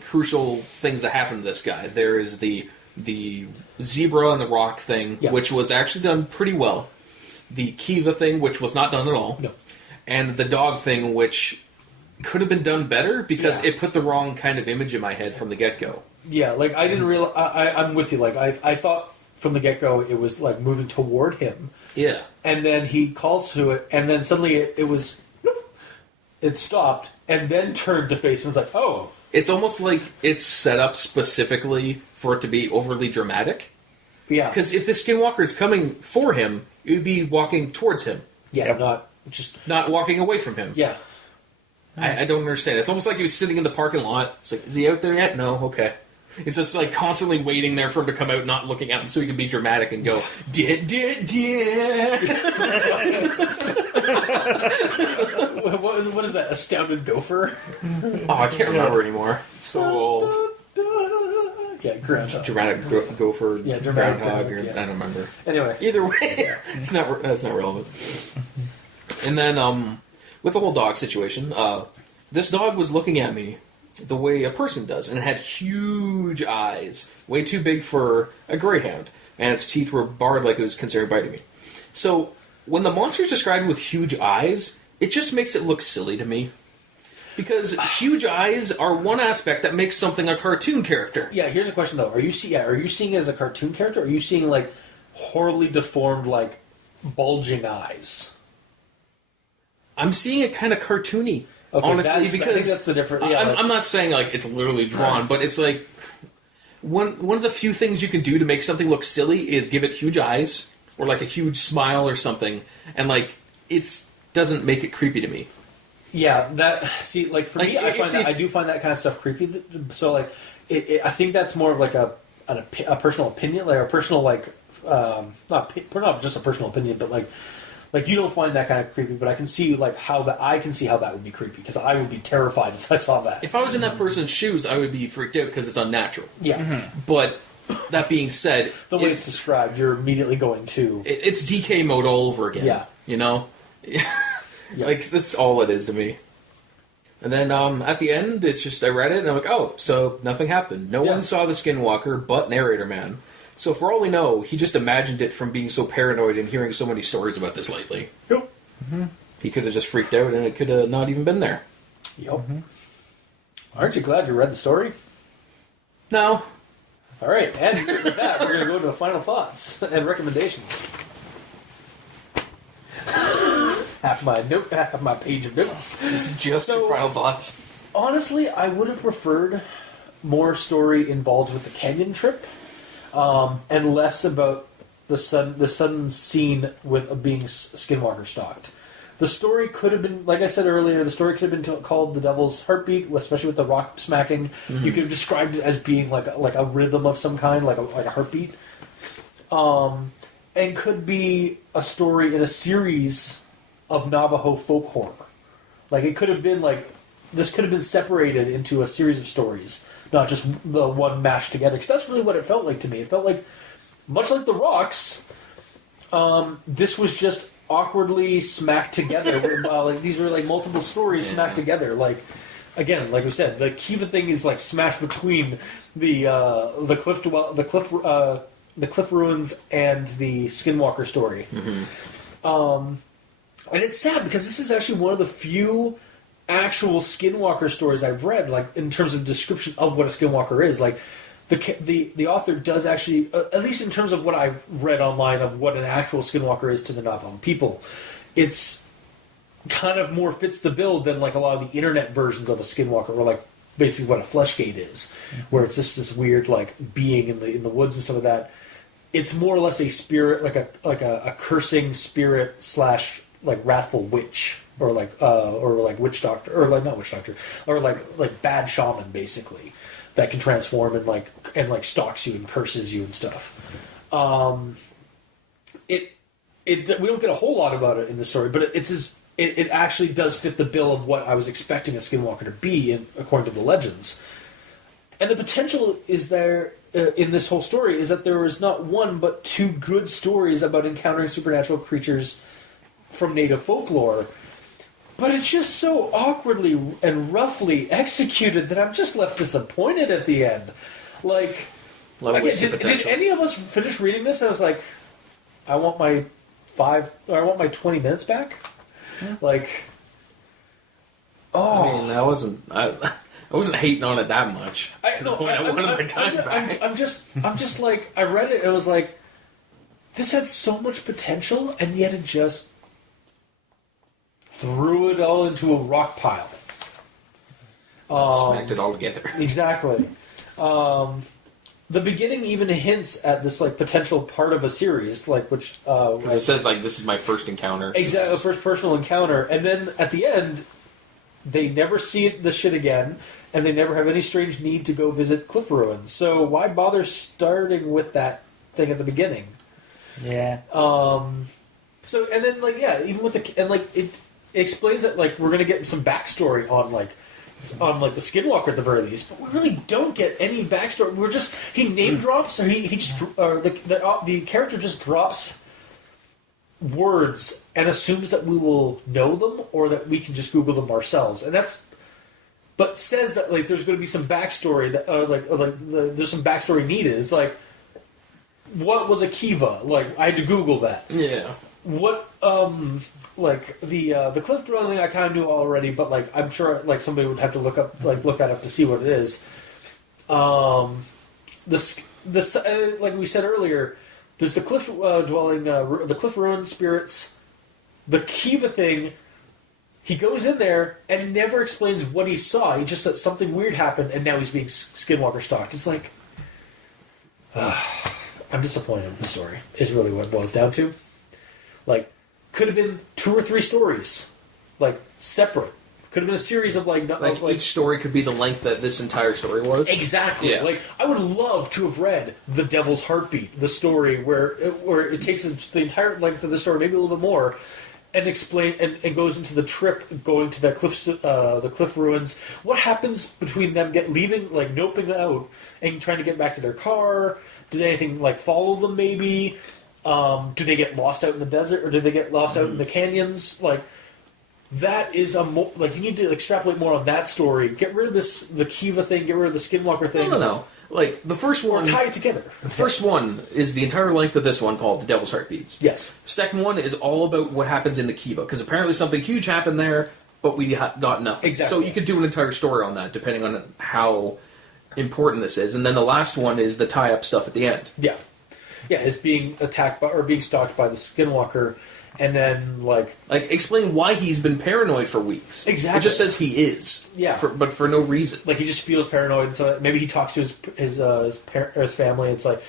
crucial things that happen to this guy. There is the the zebra and the rock thing, which was actually done pretty well. The Kiva thing, which was not done at all. No. And the dog thing, which could have been done better because it put the wrong kind of image in my head from the get-go. Yeah, like, I didn't realize... I'm with you. Like, I thought from the get-go it was, like, moving toward him. Yeah. And then he calls to it, and then suddenly it was... It stopped, and then turned to face and was like, oh. It's almost like it's set up specifically for it to be overly dramatic. Yeah. Because if the Skinwalker is coming for him, it would be walking towards him. Yeah, not walking away from him. Yeah. I don't understand. It's almost like he was sitting in the parking lot. It's like, is he out there yet? No? Okay. It's just like constantly waiting there for him to come out, not looking at him, so he can be dramatic and go, What is that? Astounded Gopher? Oh, I can't remember anymore. It's so old. Yeah, groundhog. Dramatic gopher, Yeah, dramatic groundhog, or yeah. I don't remember. Anyway. Either way, that's not relevant. And then, with the whole dog situation, this dog was looking at me the way a person does, and it had huge eyes, way too big for a greyhound, and its teeth were barred like it was considering biting me. So, when the monster is described with huge eyes, it just makes it look silly to me. Because huge eyes are one aspect that makes something a cartoon character. Yeah, here's a question though. Are you seeing it as a cartoon character, or are you seeing, like, horribly deformed, like, bulging eyes? I'm seeing it kind of cartoony. Okay, honestly, because I think that's the difference. Yeah, I'm not saying like it's literally drawn, but it's like one of the few things you can do to make something look silly is give it huge eyes or like a huge smile or something, and like it doesn't make it creepy to me. Yeah, like for me, I do find that kind of stuff creepy. So like, I think that's more of like a personal opinion, like a personal like not just a personal opinion, but like you don't find that kind of creepy, but I can see like how that would be creepy because I would be terrified if I saw that. If I was in that person's shoes, I would be freaked out because it's unnatural. Yeah, but that being said, the way it's described, you're immediately going to it's DK mode all over again. Yeah, you know, like that's all it is to me. And then at the end, it's just I read it and I'm like, oh, so nothing happened. No one saw the Skinwalker but Narrator Man. So for all we know, he just imagined it from being so paranoid and hearing so many stories about this lately. Yep. Mm-hmm. He could have just freaked out and it could have not even been there. Yep. Mm-hmm. Aren't you glad you read the story? No. All right, and with that, we're going to go to the final thoughts and recommendations. Half my page of notes. It's just your final thoughts. Honestly, I would have preferred more story involved with the canyon trip. And less about the sudden scene with being Skinwalker stalked. The story could have been, like I said earlier, the story could have been called The Devil's Heartbeat, especially with the rock smacking. Mm-hmm. You could have described it as being like a rhythm of some kind, like a heartbeat. And could be a story in a series of Navajo folk horror. Like it could have been this could have been separated into a series of stories. Not just the one mashed together, because that's really what it felt like to me. It felt like, much like the rocks, this was just awkwardly smacked together. Like these were like multiple stories smacked together. Like again, like we said, the Kiva thing is like smashed between the cliff ruins and the Skinwalker story. Mm-hmm. And it's sad because this is actually one of the few actual Skinwalker stories I've read, like in terms of description of what a Skinwalker is. Like the author does actually, at least in terms of what I've read online of what an actual Skinwalker is to the Navajo people, it's kind of more fits the bill than like a lot of the internet versions of a Skinwalker, or like basically what a Fleshgate is, where it's just this weird like being in the woods and stuff like that. It's more or less a spirit, like a cursing spirit / like wrathful witch. Or like witch doctor, or like not witch doctor, or like bad shaman basically that can transform and like stalks you and curses you and stuff. We don't get a whole lot about it in the story, but it actually does fit the bill of what I was expecting a Skinwalker to be according to the legends. And the potential is there in this whole story is that there is not one but two good stories about encountering supernatural creatures from native folklore. But it's just so awkwardly and roughly executed that I'm just left disappointed at the end. Like, A lot of Again, wasted did potential. any of us finish reading this? I was like, I want my 20 minutes back. Like, I mean, I wasn't hating on it that much. To the point I wanted my time back. I'm just like, I read it and it was like, this had so much potential, and yet it just threw it all into a rock pile. Smacked it all together. Exactly. The beginning even hints at this like potential part of a series, like which Because it says like, this is my first encounter. exactly a first personal encounter, and then at the end, they never see the shit again, and they never have any strange need to go visit cliff ruins. So why bother starting with that thing at the beginning? Yeah. So and then like even with it explains that like we're gonna get some backstory on the Skinwalker at the very least, but we really don't get any backstory. We're just he name drops, or he just or the character just drops words and assumes that we will know them or that we can just Google them ourselves, and but says that like there's going to be some backstory that there's some backstory needed. It's like, what was a Kiva? Like I had to Google that. Yeah. What like the cliff dwelling thing I kind of knew already, but like I'm sure like somebody would have to look that up to see what it is. This like we said earlier, there's the cliff dwelling, the cliff ruin spirits, the Kiva thing. He goes in there and never explains what he saw. He just said something weird happened, and now he's being Skinwalker stalked. It's like, I'm disappointed in the story. Is really what it boils down to. Like, could have been 2 or 3 stories, like separate. Could have been a series of like each story could be the length that this entire story was. Exactly. Yeah. Like I would love to have read The Devil's Heartbeat, the story where it takes the entire length of the story, maybe a little bit more, and explain and goes into the trip going to the cliff ruins. What happens between them leaving, like noping out and trying to get back to their car? Did anything like follow them? Maybe. Do they get lost out in the desert, or do they get lost out in the canyons? Like that is like you need to extrapolate more on that story. Get rid of the Kiva thing. Get rid of the Skinwalker thing. No. Like the first one, or tie it together. The first one is the entire length of this one, called The Devil's Heartbeats. Yes. The second one is all about what happens in the Kiva, because apparently something huge happened there, but we got nothing. Exactly. So you could do an entire story on that, depending on how important this is. And then the last one is the tie-up stuff at the end. Yeah. Yeah, is being attacked by or being stalked by the Skinwalker, and then like explain why he's been paranoid for weeks. Exactly. It just says he is. Yeah. But for no reason. Like he just feels paranoid. So maybe he talks to his family. It's like,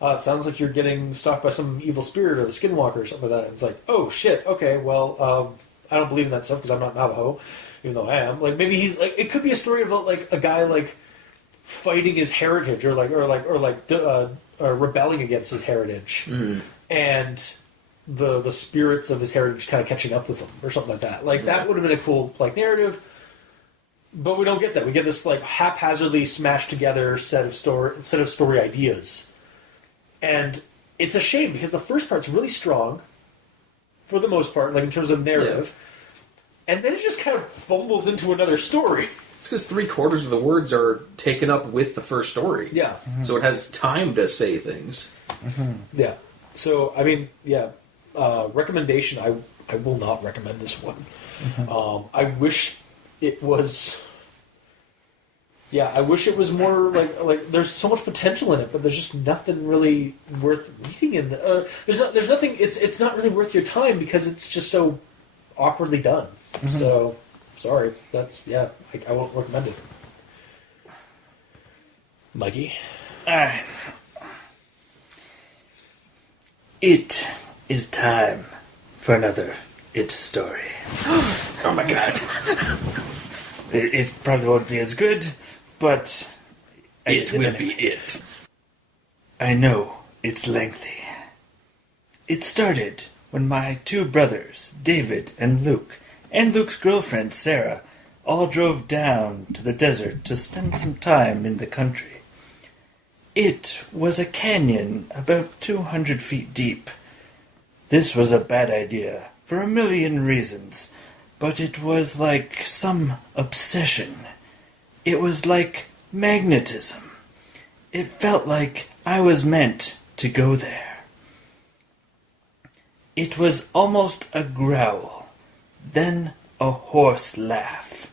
it sounds like you're getting stalked by some evil spirit or the Skinwalker or something like that. It's like, oh shit, okay, well, I don't believe in that stuff because I'm not Navajo, even though I am. Like maybe he's like, it could be a story about like a guy like fighting his heritage or rebelling against his heritage, and the spirits of his heritage kind of catching up with him or something like that. Like that would have been a cool like narrative, but we don't get that. We get this like haphazardly smashed together set of story ideas, and it's a shame because the first part's really strong, for the most part, like in terms of narrative, and then it just kind of fumbles into another story. It's because 3/4 of the words are taken up with the first story. Yeah. Mm-hmm. So it has time to say things. Mm-hmm. Yeah. So, I mean, recommendation, I will not recommend this one. Mm-hmm. I wish it was... Yeah, I wish it was more like there's so much potential in it, but there's just nothing really worth reading in there's nothing, it's not really worth your time because it's just so awkwardly done. Mm-hmm. So... Sorry, I won't recommend it. Mikey? It is time for another It story. Oh my god. It probably won't be as good, but... It will be it. I know it's lengthy. It started when my 2 brothers, David and Luke, and Luke's girlfriend, Sarah, all drove down to the desert to spend some time in the country. It was a canyon about 200 feet deep. This was a bad idea for a million reasons, but it was like some obsession. It was like magnetism. It felt like I was meant to go there. It was almost a growl, then a hoarse laugh.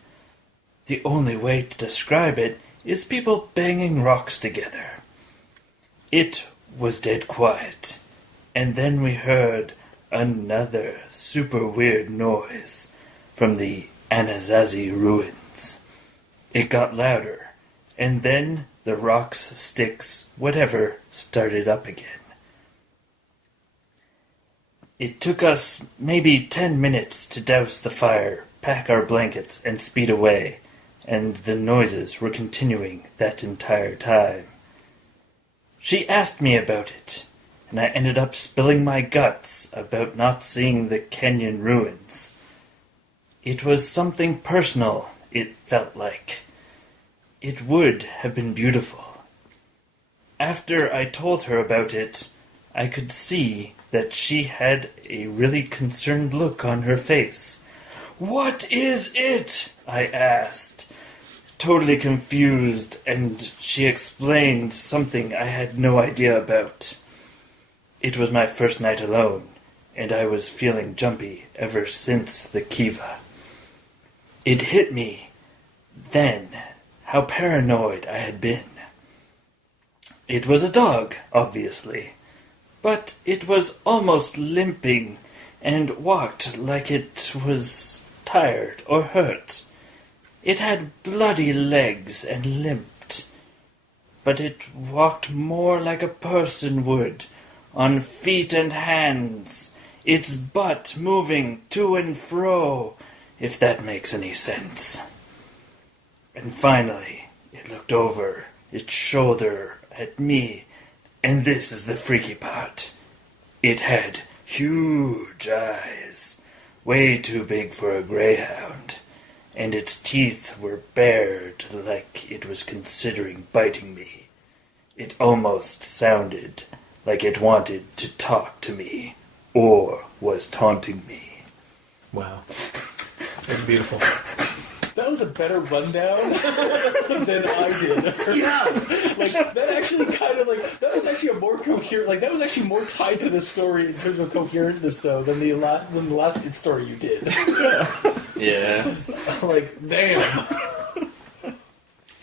The only way to describe it is people banging rocks together. It was dead quiet, and then we heard another super weird noise from the Anasazi ruins. It got louder, and then the rocks, sticks, whatever, started up again. It took us maybe 10 minutes to douse the fire, pack our blankets, and speed away, and the noises were continuing that entire time. She asked me about it, and I ended up spilling my guts about not seeing the canyon ruins. It was something personal, it felt like. It would have been beautiful. After I told her about it, I could see that she had a really concerned look on her face. "What is it?" I asked, totally confused, and she explained something I had no idea about. It was my first night alone, and I was feeling jumpy ever since the Kiva. It hit me then how paranoid I had been. It was a dog, obviously, but it was almost limping and walked like it was tired or hurt. It had bloody legs and limped, but it walked more like a person would, on feet and hands, its butt moving to and fro, if that makes any sense. And finally, it looked over its shoulder at me, and this is the freaky part. It had huge eyes, way too big for a greyhound, and its teeth were bared like it was considering biting me. It almost sounded like it wanted to talk to me, or was taunting me. Wow. That's beautiful. That was a better rundown than I did. Yeah! Like, that actually kind of, like, that was actually a more coherent, like, that was actually more tied to the story in terms of coherentness, though, than the last story you did. Yeah. Like, damn.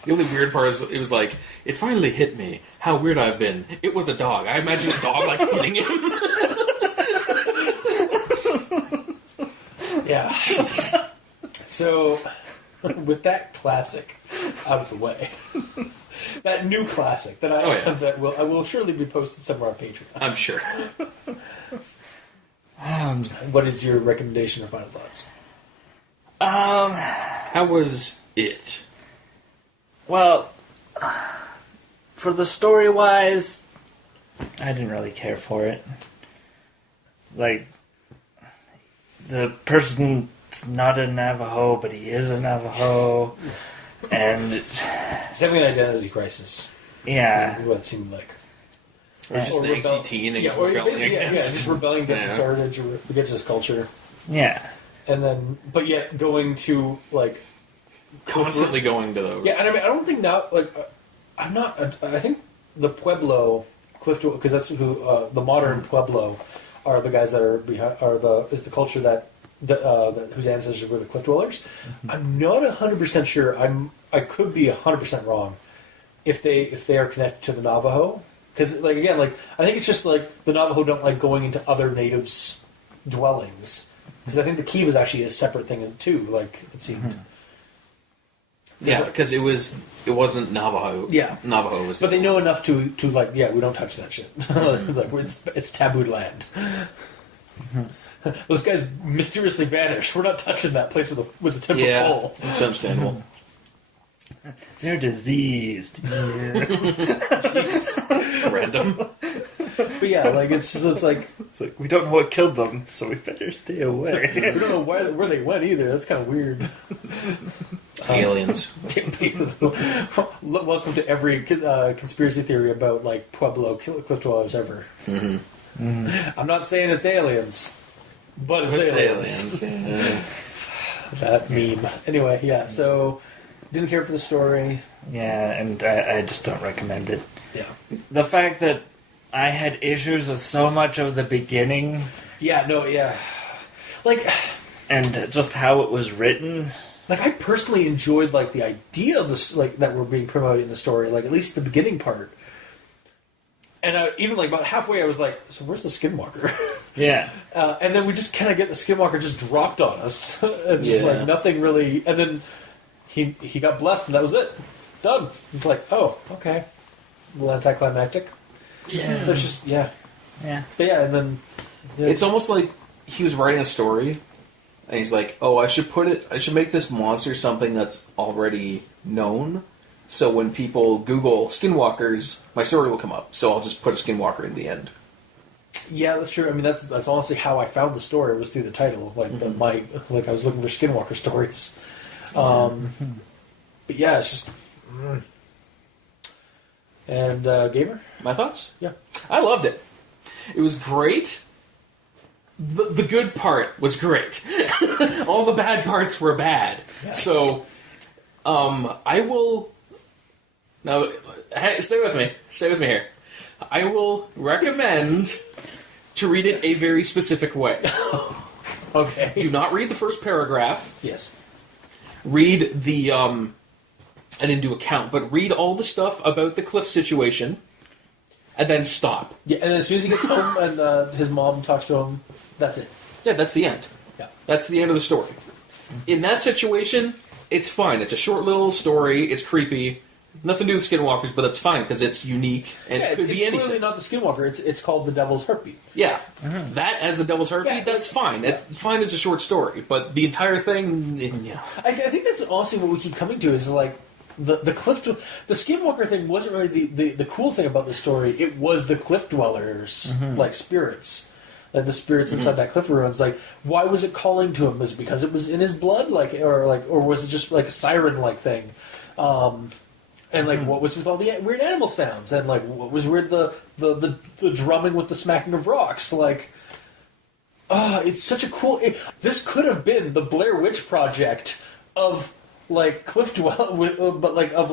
The only weird part is it was like, it finally hit me. How weird I've been. It was a dog. I imagine a dog, like, hitting him. Yeah. So, with that classic out of the way, that new classic that I will surely be posted somewhere on Patreon. I'm sure. What is your recommendation or final thoughts? How was it? Well, for the story-wise, I didn't really care for it. Like, the person's not a Navajo, but he is a Navajo, and He's having an identity crisis. yeah, Is what it seemed like. Or just an angsty teen and he's rebelling against. he's rebelling against his heritage, or against his culture. yeah, And then, but yet going to, like... Constantly going to those. Yeah, and I mean, I don't think now, like, I'm not... I think the Pueblo, Cliff Dwellers, because that's who, the modern Pueblo are the guys that are behind, is the culture that whose ancestors were the Cliff Dwellers. Mm-hmm. I'm not 100% sure. I could be 100% wrong if they are connected to the Navajo. Because, like, again, like, I think it's just, like, the Navajo don't like going into other natives' dwellings. Because I think the Kiva is actually a separate thing, too, like, it seemed. Mm-hmm. Yeah, because it wasn't Navajo. Yeah. Navajo was... But they know enough to like, yeah, we don't touch that shit. It's like, it's tabooed land. Those guys mysteriously vanished. We're not touching that place with a 10-foot pole. It's understandable. they're diseased. Random. But yeah, like, it's like we don't know what killed them, so we better stay away. we don't know where they went either. That's kind of weird. Aliens. Welcome to every conspiracy theory about, like, Pueblo Cliff Dwellers ever. Mm-hmm. Mm. I'm not saying it's aliens, but it's aliens. Yeah. That meme. Anyway, yeah. So didn't care for the story. Yeah, and I just don't recommend it. Yeah. The fact that I had issues with so much of the beginning Yeah, no, yeah. Like, and just how it was written. like I personally enjoyed like the idea of this, like that we're being promoted in the story, like at least the beginning part. And even like about halfway, I was like, "So where's the Skinwalker?" Yeah. And then we just kind of get the Skinwalker just dropped on us, and just like nothing really. And then he got blessed, and that was it. Done. It's like, oh, okay, a little anticlimactic. Yeah. So it's just Yeah. but yeah, and then It's almost like he was writing a story, and he's like, "Oh, I should make this monster something that's already known. So when people Google Skinwalkers, my story will come up. So I'll just put a Skinwalker in the end." yeah, that's true. I mean, that's honestly how I found the story, was through the title. Like like I was looking for Skinwalker stories. But yeah, it's just. And Gamer? My thoughts? Yeah. I loved it. It was great. The good part was great. All the bad parts were bad. Yeah. So, I will... Now, stay with me. Stay with me here. I will recommend to read it a very specific way. Okay. Do not read the first paragraph. Yes. Read the... I didn't do a count, but read all the stuff about the Cliff situation, and then stop. Yeah, and as soon as he gets home and his mom talks to him, that's it. Yeah, that's the end. Yeah. That's the end of the story. In that situation, it's fine. It's a short little story. It's creepy. Nothing to do with Skinwalkers, but that's fine because it's unique and it could be it's anything. clearly not the Skinwalker. It's called the Devil's Heartbeat. Yeah, that as the Devil's Heartbeat, Yeah, that's fine. yeah. It's fine as a short story, but the entire thing, yeah. I think that's honestly what we keep coming to is like the cliff. The Skinwalker thing wasn't really the cool thing about the story. It was the cliff dwellers, like spirits. Like the spirits inside that cliff ruins, like why was it calling to him? Was it because it was in his blood, or was it just like a siren-like thing? And like, what was with all the weird animal sounds? And like, what was weird the drumming with the smacking of rocks? Like, it's such a cool. This could have been the Blair Witch Project of like cliff dwell, but like of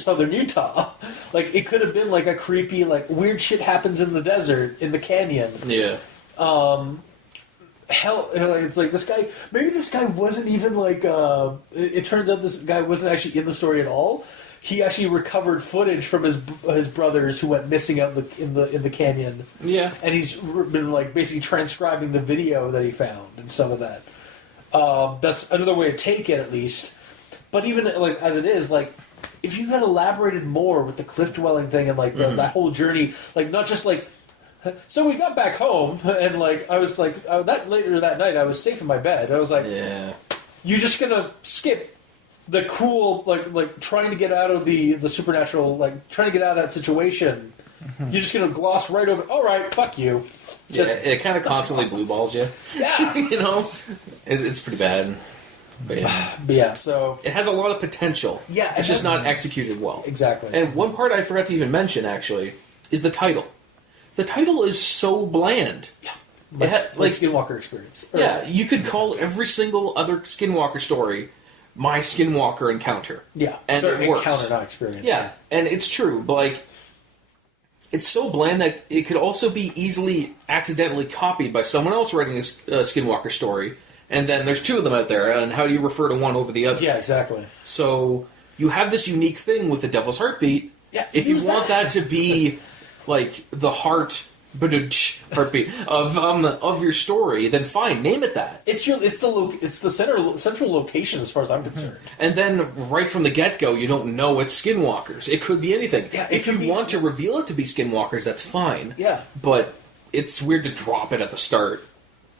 southern Utah. Like it could have been like a creepy, like weird shit happens in the desert, in the canyon. Yeah. Hell, it's like this guy. Maybe this guy wasn't even like. It turns out this guy wasn't actually in the story at all. He actually recovered footage from his brothers who went missing out in the canyon. Yeah. And he's been like basically transcribing the video that he found and some of that. That's another way to take it, at least. But even like as it is, like if you had elaborated more with the cliff dwelling thing and like that whole journey, like not just like. So we got back home and like I was like that later that night I was safe in my bed. I was like, Yeah. you're just gonna skip the cool like trying to get out of the supernatural, like trying to get out of that situation. You're just gonna gloss right over. All right, fuck you. Just, Yeah, it kind of constantly blue balls you. yeah. You know, it's pretty bad. But yeah. But yeah, so It has a lot of potential. Yeah, it's just not executed well. exactly. And one part I forgot to even mention actually is the title. The title is so bland. yeah, like Skinwalker experience. Or- yeah, you could call every single other Skinwalker story my Skinwalker encounter. yeah. And Sorry, it works. encounter, not experience. Yeah, and it's true, but like, it's so bland that it could also be easily accidentally copied by someone else writing a Skinwalker story, and then there's two of them out there, and how do you refer to one over the other? Yeah, exactly. So you have this unique thing with the Devil's Heartbeat. Yeah, If you use want that to be like the heartbeat of your story, then fine, name it that. It's the central location as far as I'm concerned. And then right from the get-go, you don't know it's Skinwalkers. It could be anything. Yeah, it if could you be- want to reveal it to be Skinwalkers, that's fine. Yeah. But it's weird to drop it at the start.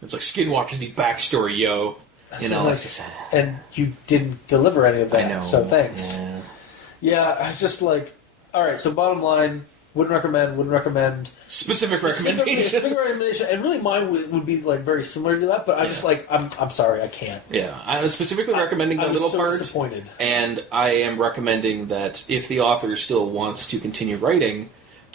It's like, Skinwalkers need backstory, yo. You know, Like, and you didn't deliver any of that. I know. So thanks. Yeah. I was just like, all right. So bottom line, wouldn't recommend. Specific Specific recommendation. recommendation, and really mine would be like very similar to that. But I just like I'm sorry, I can't. Yeah, I was specifically recommending that I'm little so part. disappointed. And I am recommending that if the author still wants to continue writing,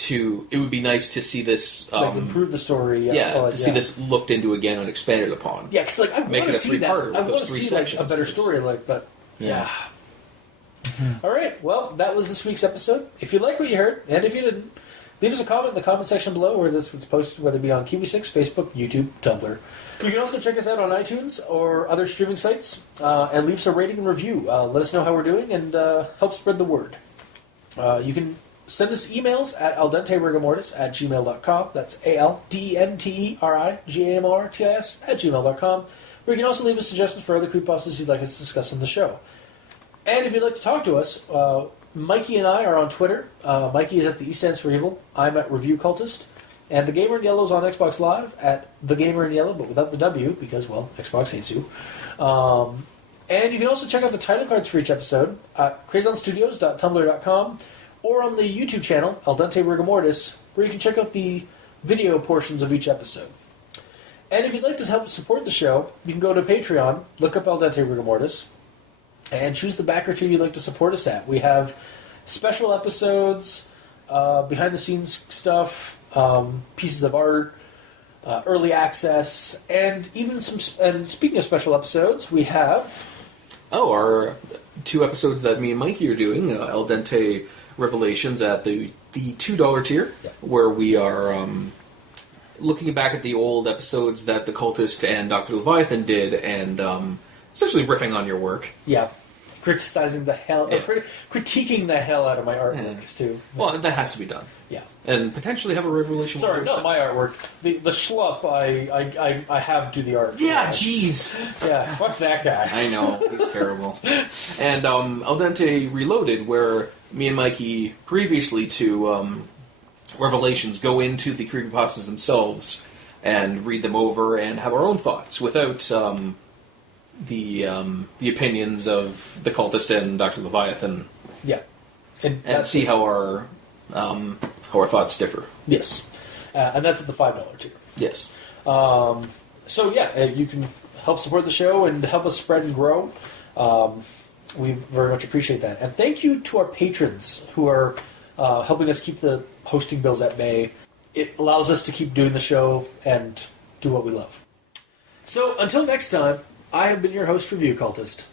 it would be nice to see this. Like improve the story. to see this looked into again and expanded upon. Yeah, because like I Make want it to a see that. three-parter with I want those to three see like a sections. better story. Like, but Yeah. All right, well, that was this week's episode. If you like what you heard, and if you didn't, leave us a comment in the comment section below where this gets posted, whether it be on Kiwi6, Facebook, YouTube, Tumblr. You can also check us out on iTunes or other streaming sites, and leave us a rating and review. Let us know how we're doing, and help spread the word. You can send us emails at aldenterigamortis@gmail.com. That's ALDENTERIGAMORTIS@gmail.com. Where you can also leave us suggestions for other creepypastas you'd like us to discuss on the show. And if you'd like to talk to us, Mikey and I are on Twitter. Mikey is at the E stands for Evil. I'm at Review Cultist. And The Gamer in Yellow is on Xbox Live at The Gamer in Yellow, but without the W, because, well, Xbox hates you. And you can also check out the title cards for each episode at crazonstudios.tumblr.com or on the YouTube channel, Al Dente Rigamortis, where you can check out the video portions of each episode. And if you'd like to help support the show, you can go to Patreon, look up Al Dente Rigamortis, and choose the backer tier you'd like to support us at. We have special episodes, behind-the-scenes stuff, pieces of art, early access, and even some. And speaking of special episodes, we have our 2 episodes that me and Mikey are doing, Al Dente Revelations at the $2 tier, where we are looking back at the old episodes that the Cultist and Dr. Leviathan did, and essentially riffing on your work. Yeah. Criticizing the hell, critiquing the hell out of my artwork, too. Well, that has to be done. Yeah. And potentially have a revelation. Sorry, not my artwork. The schlup I have do the art. Yeah, jeez. Yeah, fuck that guy. I know, he's terrible. And Al Dente Reloaded, where me and Mikey, previously to Revelations, go into the creepypastas themselves and read them over and have our own thoughts without the opinions of the Cultist and Dr. Leviathan. Yeah, and see how our thoughts differ. Yes, and that's at the $5 tier. Yes. So yeah, you can help support the show and help us spread and grow. We very much appreciate that, and thank you to our patrons who are helping us keep the hosting bills at bay. It allows us to keep doing the show and do what we love. So until next time, I have been your host, Review Cultist.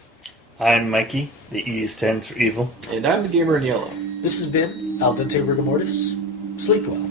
I'm Mikey. The E stands for Evil. And I'm the Gamer in Yellow. This has been Al Dente Rigamortis. Sleep well.